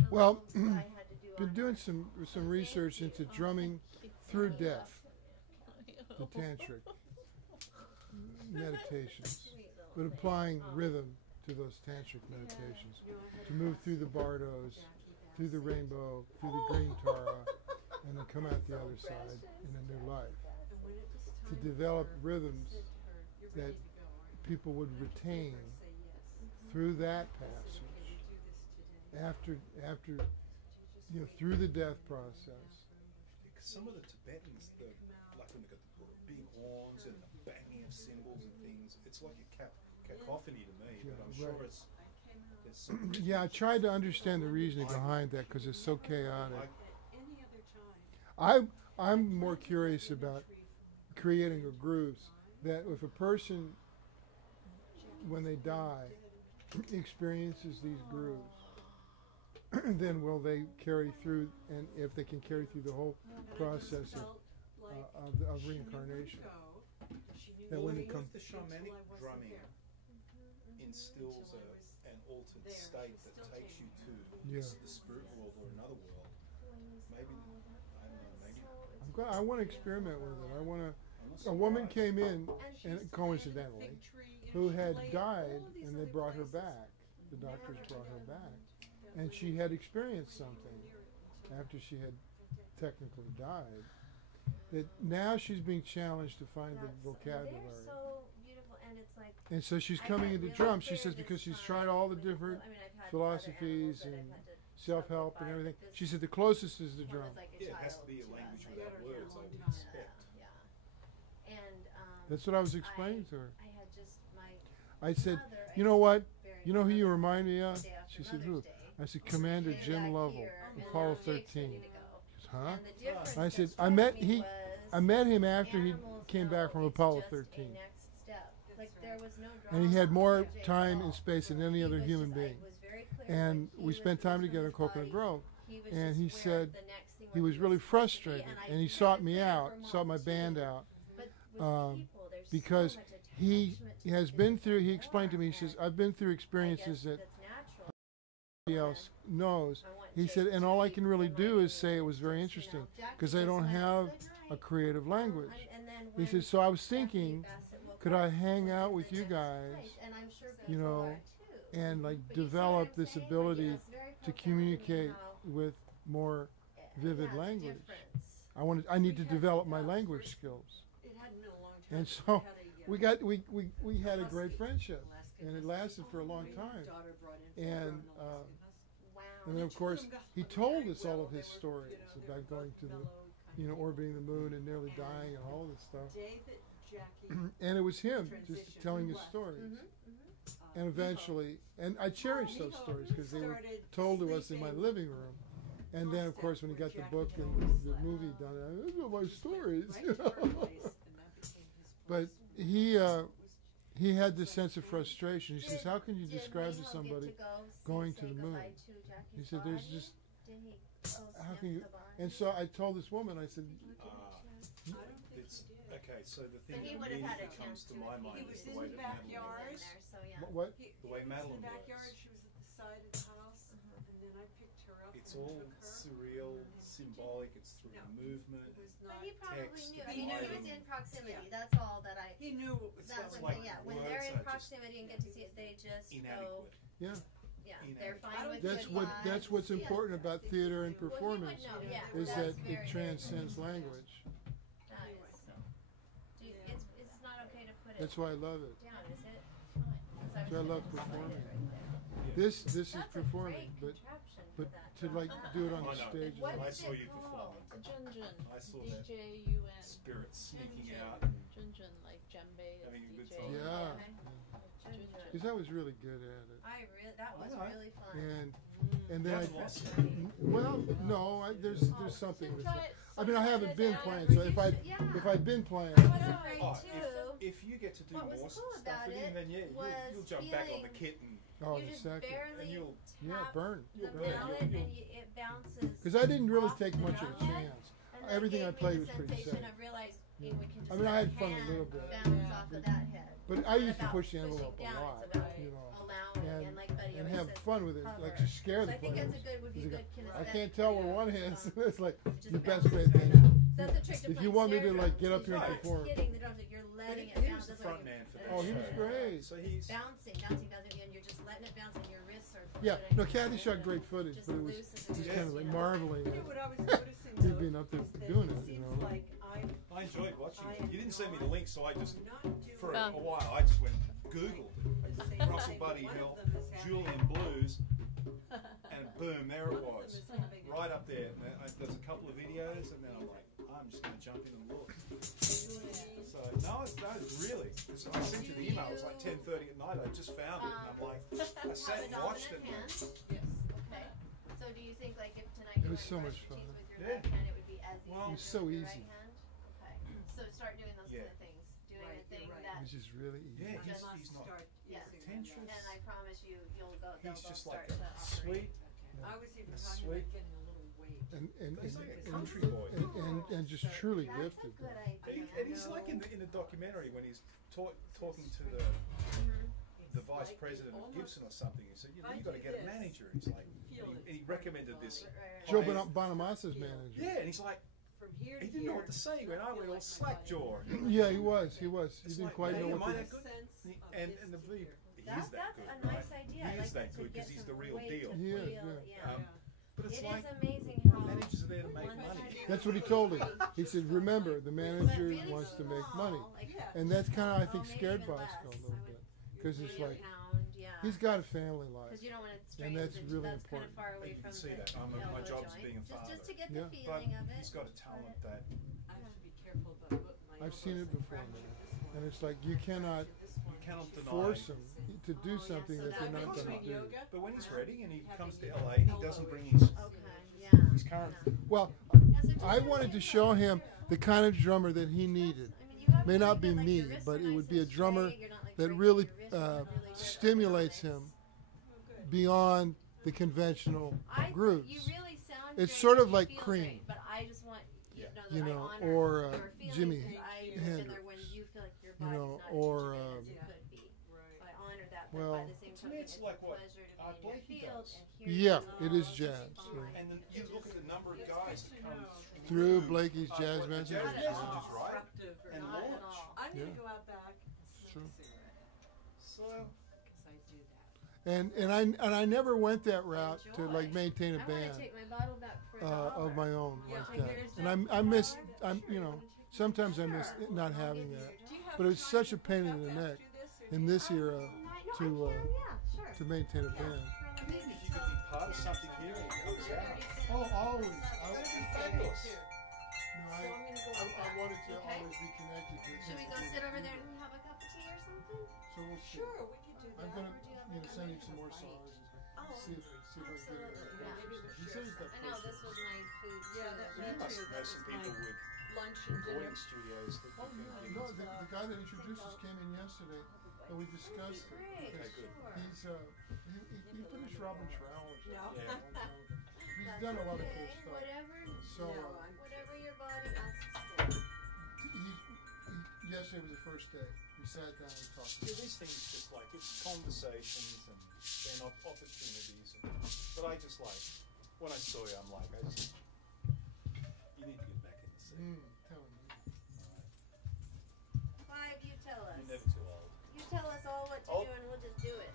the Well, little I had to do Been on doing him. some research into drumming through death, the tantric meditations, Sweet little but thing. applying Oh. rhythm to those tantric meditations to move through the bardos, through the rainbow, through the green Tara, and then come out the other side in a new life. And when it was To time develop for her, rhythms I said to her, "You're that ready to go, aren't you?" people would And I told retain her, "Say yes." through that I said, passage, "Okay, we do this today." after She just you know, waited through the for death me. process. Because some of the Tibetans, like when they've got the big horns and the banging of cymbals and things, it's like a cacophony to me. Yeah, but I'm sure right. it's I came out there's some Yeah, I tried to understand the reasoning behind that because it's so chaotic. I, at any other time. I'm more curious about creating a grooves that if a person, when they die, experiences these grooves, then will they carry through, and if they can carry through the whole process of reincarnation. That when they come, the shamanic drumming instills an altered state that takes you to the spirit world or another world. Maybe, I don't know, maybe. I want to experiment with it. I want to. A woman came in, and coincidentally, who had died, and they brought her back. The doctors brought her back, and she had experienced something after she had technically died. That now she's being challenged to find the vocabulary. They're so beautiful, and it's like. And so she's coming into drums. She says because she's tried all the different philosophies and self-help and everything. She said the closest is the drum. Yeah, it has to be a language without words, I would expect. That's what I was explaining to her. I had just I said, you know what? You know who you remind me of? She said, who? I said, Commander Jim Lovell, Apollo 13. She said, huh? I said, I met him after he came back from Apollo 13. And he had more time and space than any other human being. And we spent time together in Coconut Grove. And he said he was really frustrated. And he sought me out, sought my band out. Because he has been through, he explained to me, he says, I've been through experiences that nobody else knows. He said, and all I can really do is say it was very interesting because I don't have a creative language. He said, so I was thinking, could I hang out with you guys, you know, and like develop this ability to communicate with more vivid language. I need to develop my language skills. And so we had a great friendship, and it lasted for a long time. And then of course he told us all of his stories about going to the, you know, orbiting the moon and nearly dying and all this stuff. And it was him just telling his stories. And eventually, and I cherished those stories because they were told to us in my living room. And then of course when he got the book and the movie done, those are my stories. You know? But he had this sense of frustration. He says, how can you describe to somebody going to the moon? He said, there's just, how can you, and so I told this woman, I said, it's, okay, so the thing that immediately comes to my mind is the way that Madeline works. What? The way Madeline works. She was at the side of the house, and then I picked her up. It's all surreal, symbolic, it's through movement. But he probably text, knew. He knew he was in proximity. Yeah. That's all that I. He knew what was That's going what on. they, when they're in proximity and get to see it, they just inadequate. go. Yeah. Yeah, they're fine with That's good what. vibes. That's what's important about theater and performance, Well, he would know, yeah, is that's that very, it transcends language. Nice. It's not okay to put it That's why I love it. down, is it? That's why I love performing. This is performing, but to like do it on the stage. What I is saw it you called? performing. Junjun. I saw that DJUN. spirit sneaking Junjun. out. Junjun, like djembe is Having a good DJ. time. Yeah. Ginger. Because I was really good at it. That was know. really fun. And You then haven't lost it. well, no, there's something. Should With try it. it I mean, I haven't been sometime. playing, so if I'd been playing, I was afraid Oh, too. if you get to do What more was stuff cool about with him, it then yeah, was you'll jump back on the feeling- kit and oh, You the just second, barely And you'll- tap burn. the burn. mallet and it bounces. Because I didn't really off take the much of a drum head, chance. and that Everything I gave me played the was pretty sensation safe. of realizing we can just I mean, I had let fun a hand little bit. bounce off of that head. But It's I not used to about push the pushing envelope a down, lot, it's about you know, allowing and like Buddy and always have says, fun with it, cover. like to scare So the I think players. that's a good would be Because good kinesthetic. I can't tell where one is. It's like Just you best bounces pay right attention. off. That's the trick to If you playing want me snare to like drums, get up is here and you're not perform, hitting the drums, like you're letting it he bounce. was the That's front like man for that. oh, he was great. So he's bouncing, and you're just letting it bounce, and your wrists are. Yeah, floating. no, Kathy shot great footage, Just but it was loose as just it kind of is, like you know. marveling You at know what I was noticing he'd though, been up there is that doing it it, you seems know. like I enjoyed watching I it. You didn't send me the link, so I just not doing for Oh. a while I just went Googled the same Russell thing. Buddy One of Hill, them is having- Julian Blues, and boom, there it one of them was, is having right up there. And there's a couple of videos, and then I'm like, I'm just going to jump in and look. So no, it's really. So I sent you the email. It was like 10:30 at night. I just found it, and I'm like, I sat and watched it. Hand. Yes. Okay. So do you think like if tonight you It was were so to much brush your fun. teeth with your Yeah. left hand, it would be as as easy Well- It was so as your easy. right hand? Okay. So start doing those Yeah. kind of things. Doing Right, a thing you're right. that, Which is really easy. Yeah, Just he's not start Yes. using pretentious. and I promise you, you'll go. They'll He's both just start like to a operate. sweet. Yeah. I was even The talking sweet- about getting a little weight. And He's like a and, country and, boy. and just truly That's a gifted. good though. idea. And he's like in the documentary when he's talking to the It's vice like president of almost Gibson or something. He said, if I you got to do get a this, manager. He's like, feel and it he starting recommended to this. follow. Joe high- Bonamassa's manager. Yeah, and he's like, From here to he didn't know here, what to say. He went, I I went feel all like my slack body jaw. moves. Yeah, he was. He was. He It's didn't like, quite hey, know am I what that to good? Sense of And this the to V, here. he That's is that good, a nice right? idea. He I is like that to good because get he's some the real weight deal. to He is, feel, yeah. But it's It like is amazing how managers are there to make once money. I That's what he told him. He said, remember, the manager really wants to make small, money. like Yeah. And that's kind of, I think, maybe scared even Bosco a less. little bit. Because it's maybe a like, pound, yeah. he's got a family life. Because you don't want to strain that's it. really That's important. kind of far away You from can see the that. My elbow job's joint. being a Just father. to get Yeah. the But feeling of it. he's got a talent that I have to be careful about what my I've seen it elbows. I before, fractured man. this one. And it's like, you cannot This one. you cannot deny. force them to do Oh, yeah, something so that they're that not makes going doing to do. yoga. But when he's ready and he Having comes to your LA and he elbow doesn't bring issues. his Okay, yeah. his current. Well, Yeah, so just I look wanted to at show that. him the kind of drummer that he needed. I mean, you have May to not keep it be like me, your wrists but are it would nice be a and drummer straight, you're not, like, that breaking really your wrist, you're not really good stimulates him Oh, good. beyond the conventional grooves. You really sound It's great sort and of you like feel Cream. great, but I just want you to know that You I know, honor or, your feelings Jimi and I together Hendrix. when you feel like your You body's know, not or, as intricate as it Yeah. could be. Right. So I honor that, but Well, by the same to token, me it's it's like a what pleasure to Art be in your Blakey field does. and hear Yeah, you it is jazz. Oh yeah. my And then you look at the number of It's guys good that to come know. Through Blakey's jazz what the messengers. jazz Not at all. messages, right? Disruptive or And not. Not at launch. all. I'm gonna Yeah. go out back and smoke Sure. a cigarette So because I do that. And I never went that route to Enjoy. like maintain a I want to band take my bottle back for a of my own Yeah. like Okay, that. here's And that. I miss Sure, you you know wanna take sometimes I miss Sure. not I'll having give you that. your Do you have But it's time such a to pain pick in the up neck after this, or in do this you- era No, to I can, yeah, sure. to maintain a band. I think if you could be part of something here and it goes out. Oh, always. That'd be fabulous. No, So I'm gonna go out back. wanted to Okay. always be connected with Should we go sit over there and have a cup of tea or something? So we'll see. Sure, we could do I'm that. gonna Or do you have send him a some more bite? songs. Oh, See if I can get absolutely, it. yeah. Maybe we'll He share said he's got I know this posters. was my food. Yeah, too. that- You Me must too, know that some was people my with lunch and dinner. recording studios that Oh you no, can no, use. the guy that introduced us came in yesterday, and we discussed it. Great, Okay, good. sure. He's he finished Robin Trower. No. He's done a lot of cool Okay, stuff. whatever, So No, I'm- whatever your body asks for. yesterday was the first day. We sat down and talked. Yeah, these things just like it's conversations and then opportunities. But I just like when I saw you, I'm like, you need to get back in the scene. Telling me. Clive, you tell us. You're never too old. You tell us all what to Oh. do and we'll just do it.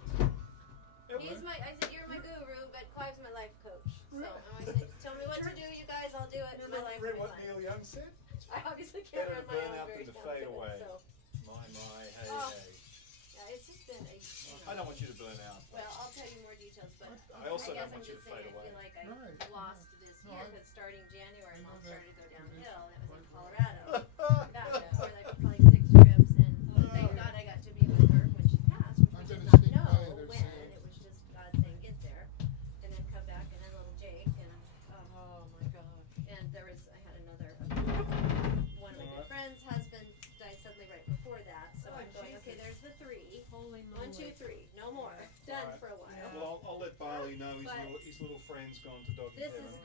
I said, you're my guru, but Clive's my life coach. So I always say, just tell me what to do, you guys, I'll do it. My life will Read be what fine. Neil Young said? I obviously can't Better run to my burn own out very than to fade talented, away. So, Hey, Oh. hey. yeah, it's just been a. I don't want you to burn out. Well, I'll tell you more details, but I also guess don't want I'm you just to fade saying away. I feel like I Right. lost this No, year I- because starting January, I know mom that. started to go downhill. It That was is in quite Colorado. That Yeah. was like probably 6 trips, and thank God I got to be with her when she passed, which we I'm did gonna not sneak know by there when. soon. It was just God saying get there, and then come back, and then little Jake, and Oh my gosh. and there was I had another one of my good friends' husband died suddenly right before that, so Oh, I'm going okay. Jesus. There's the 3. Holy moly. 1, 2, 3, no more. Done Alright. for a while. Yeah. Well, I'll let Barley know But- his little friend's gone to doggy This heaven. is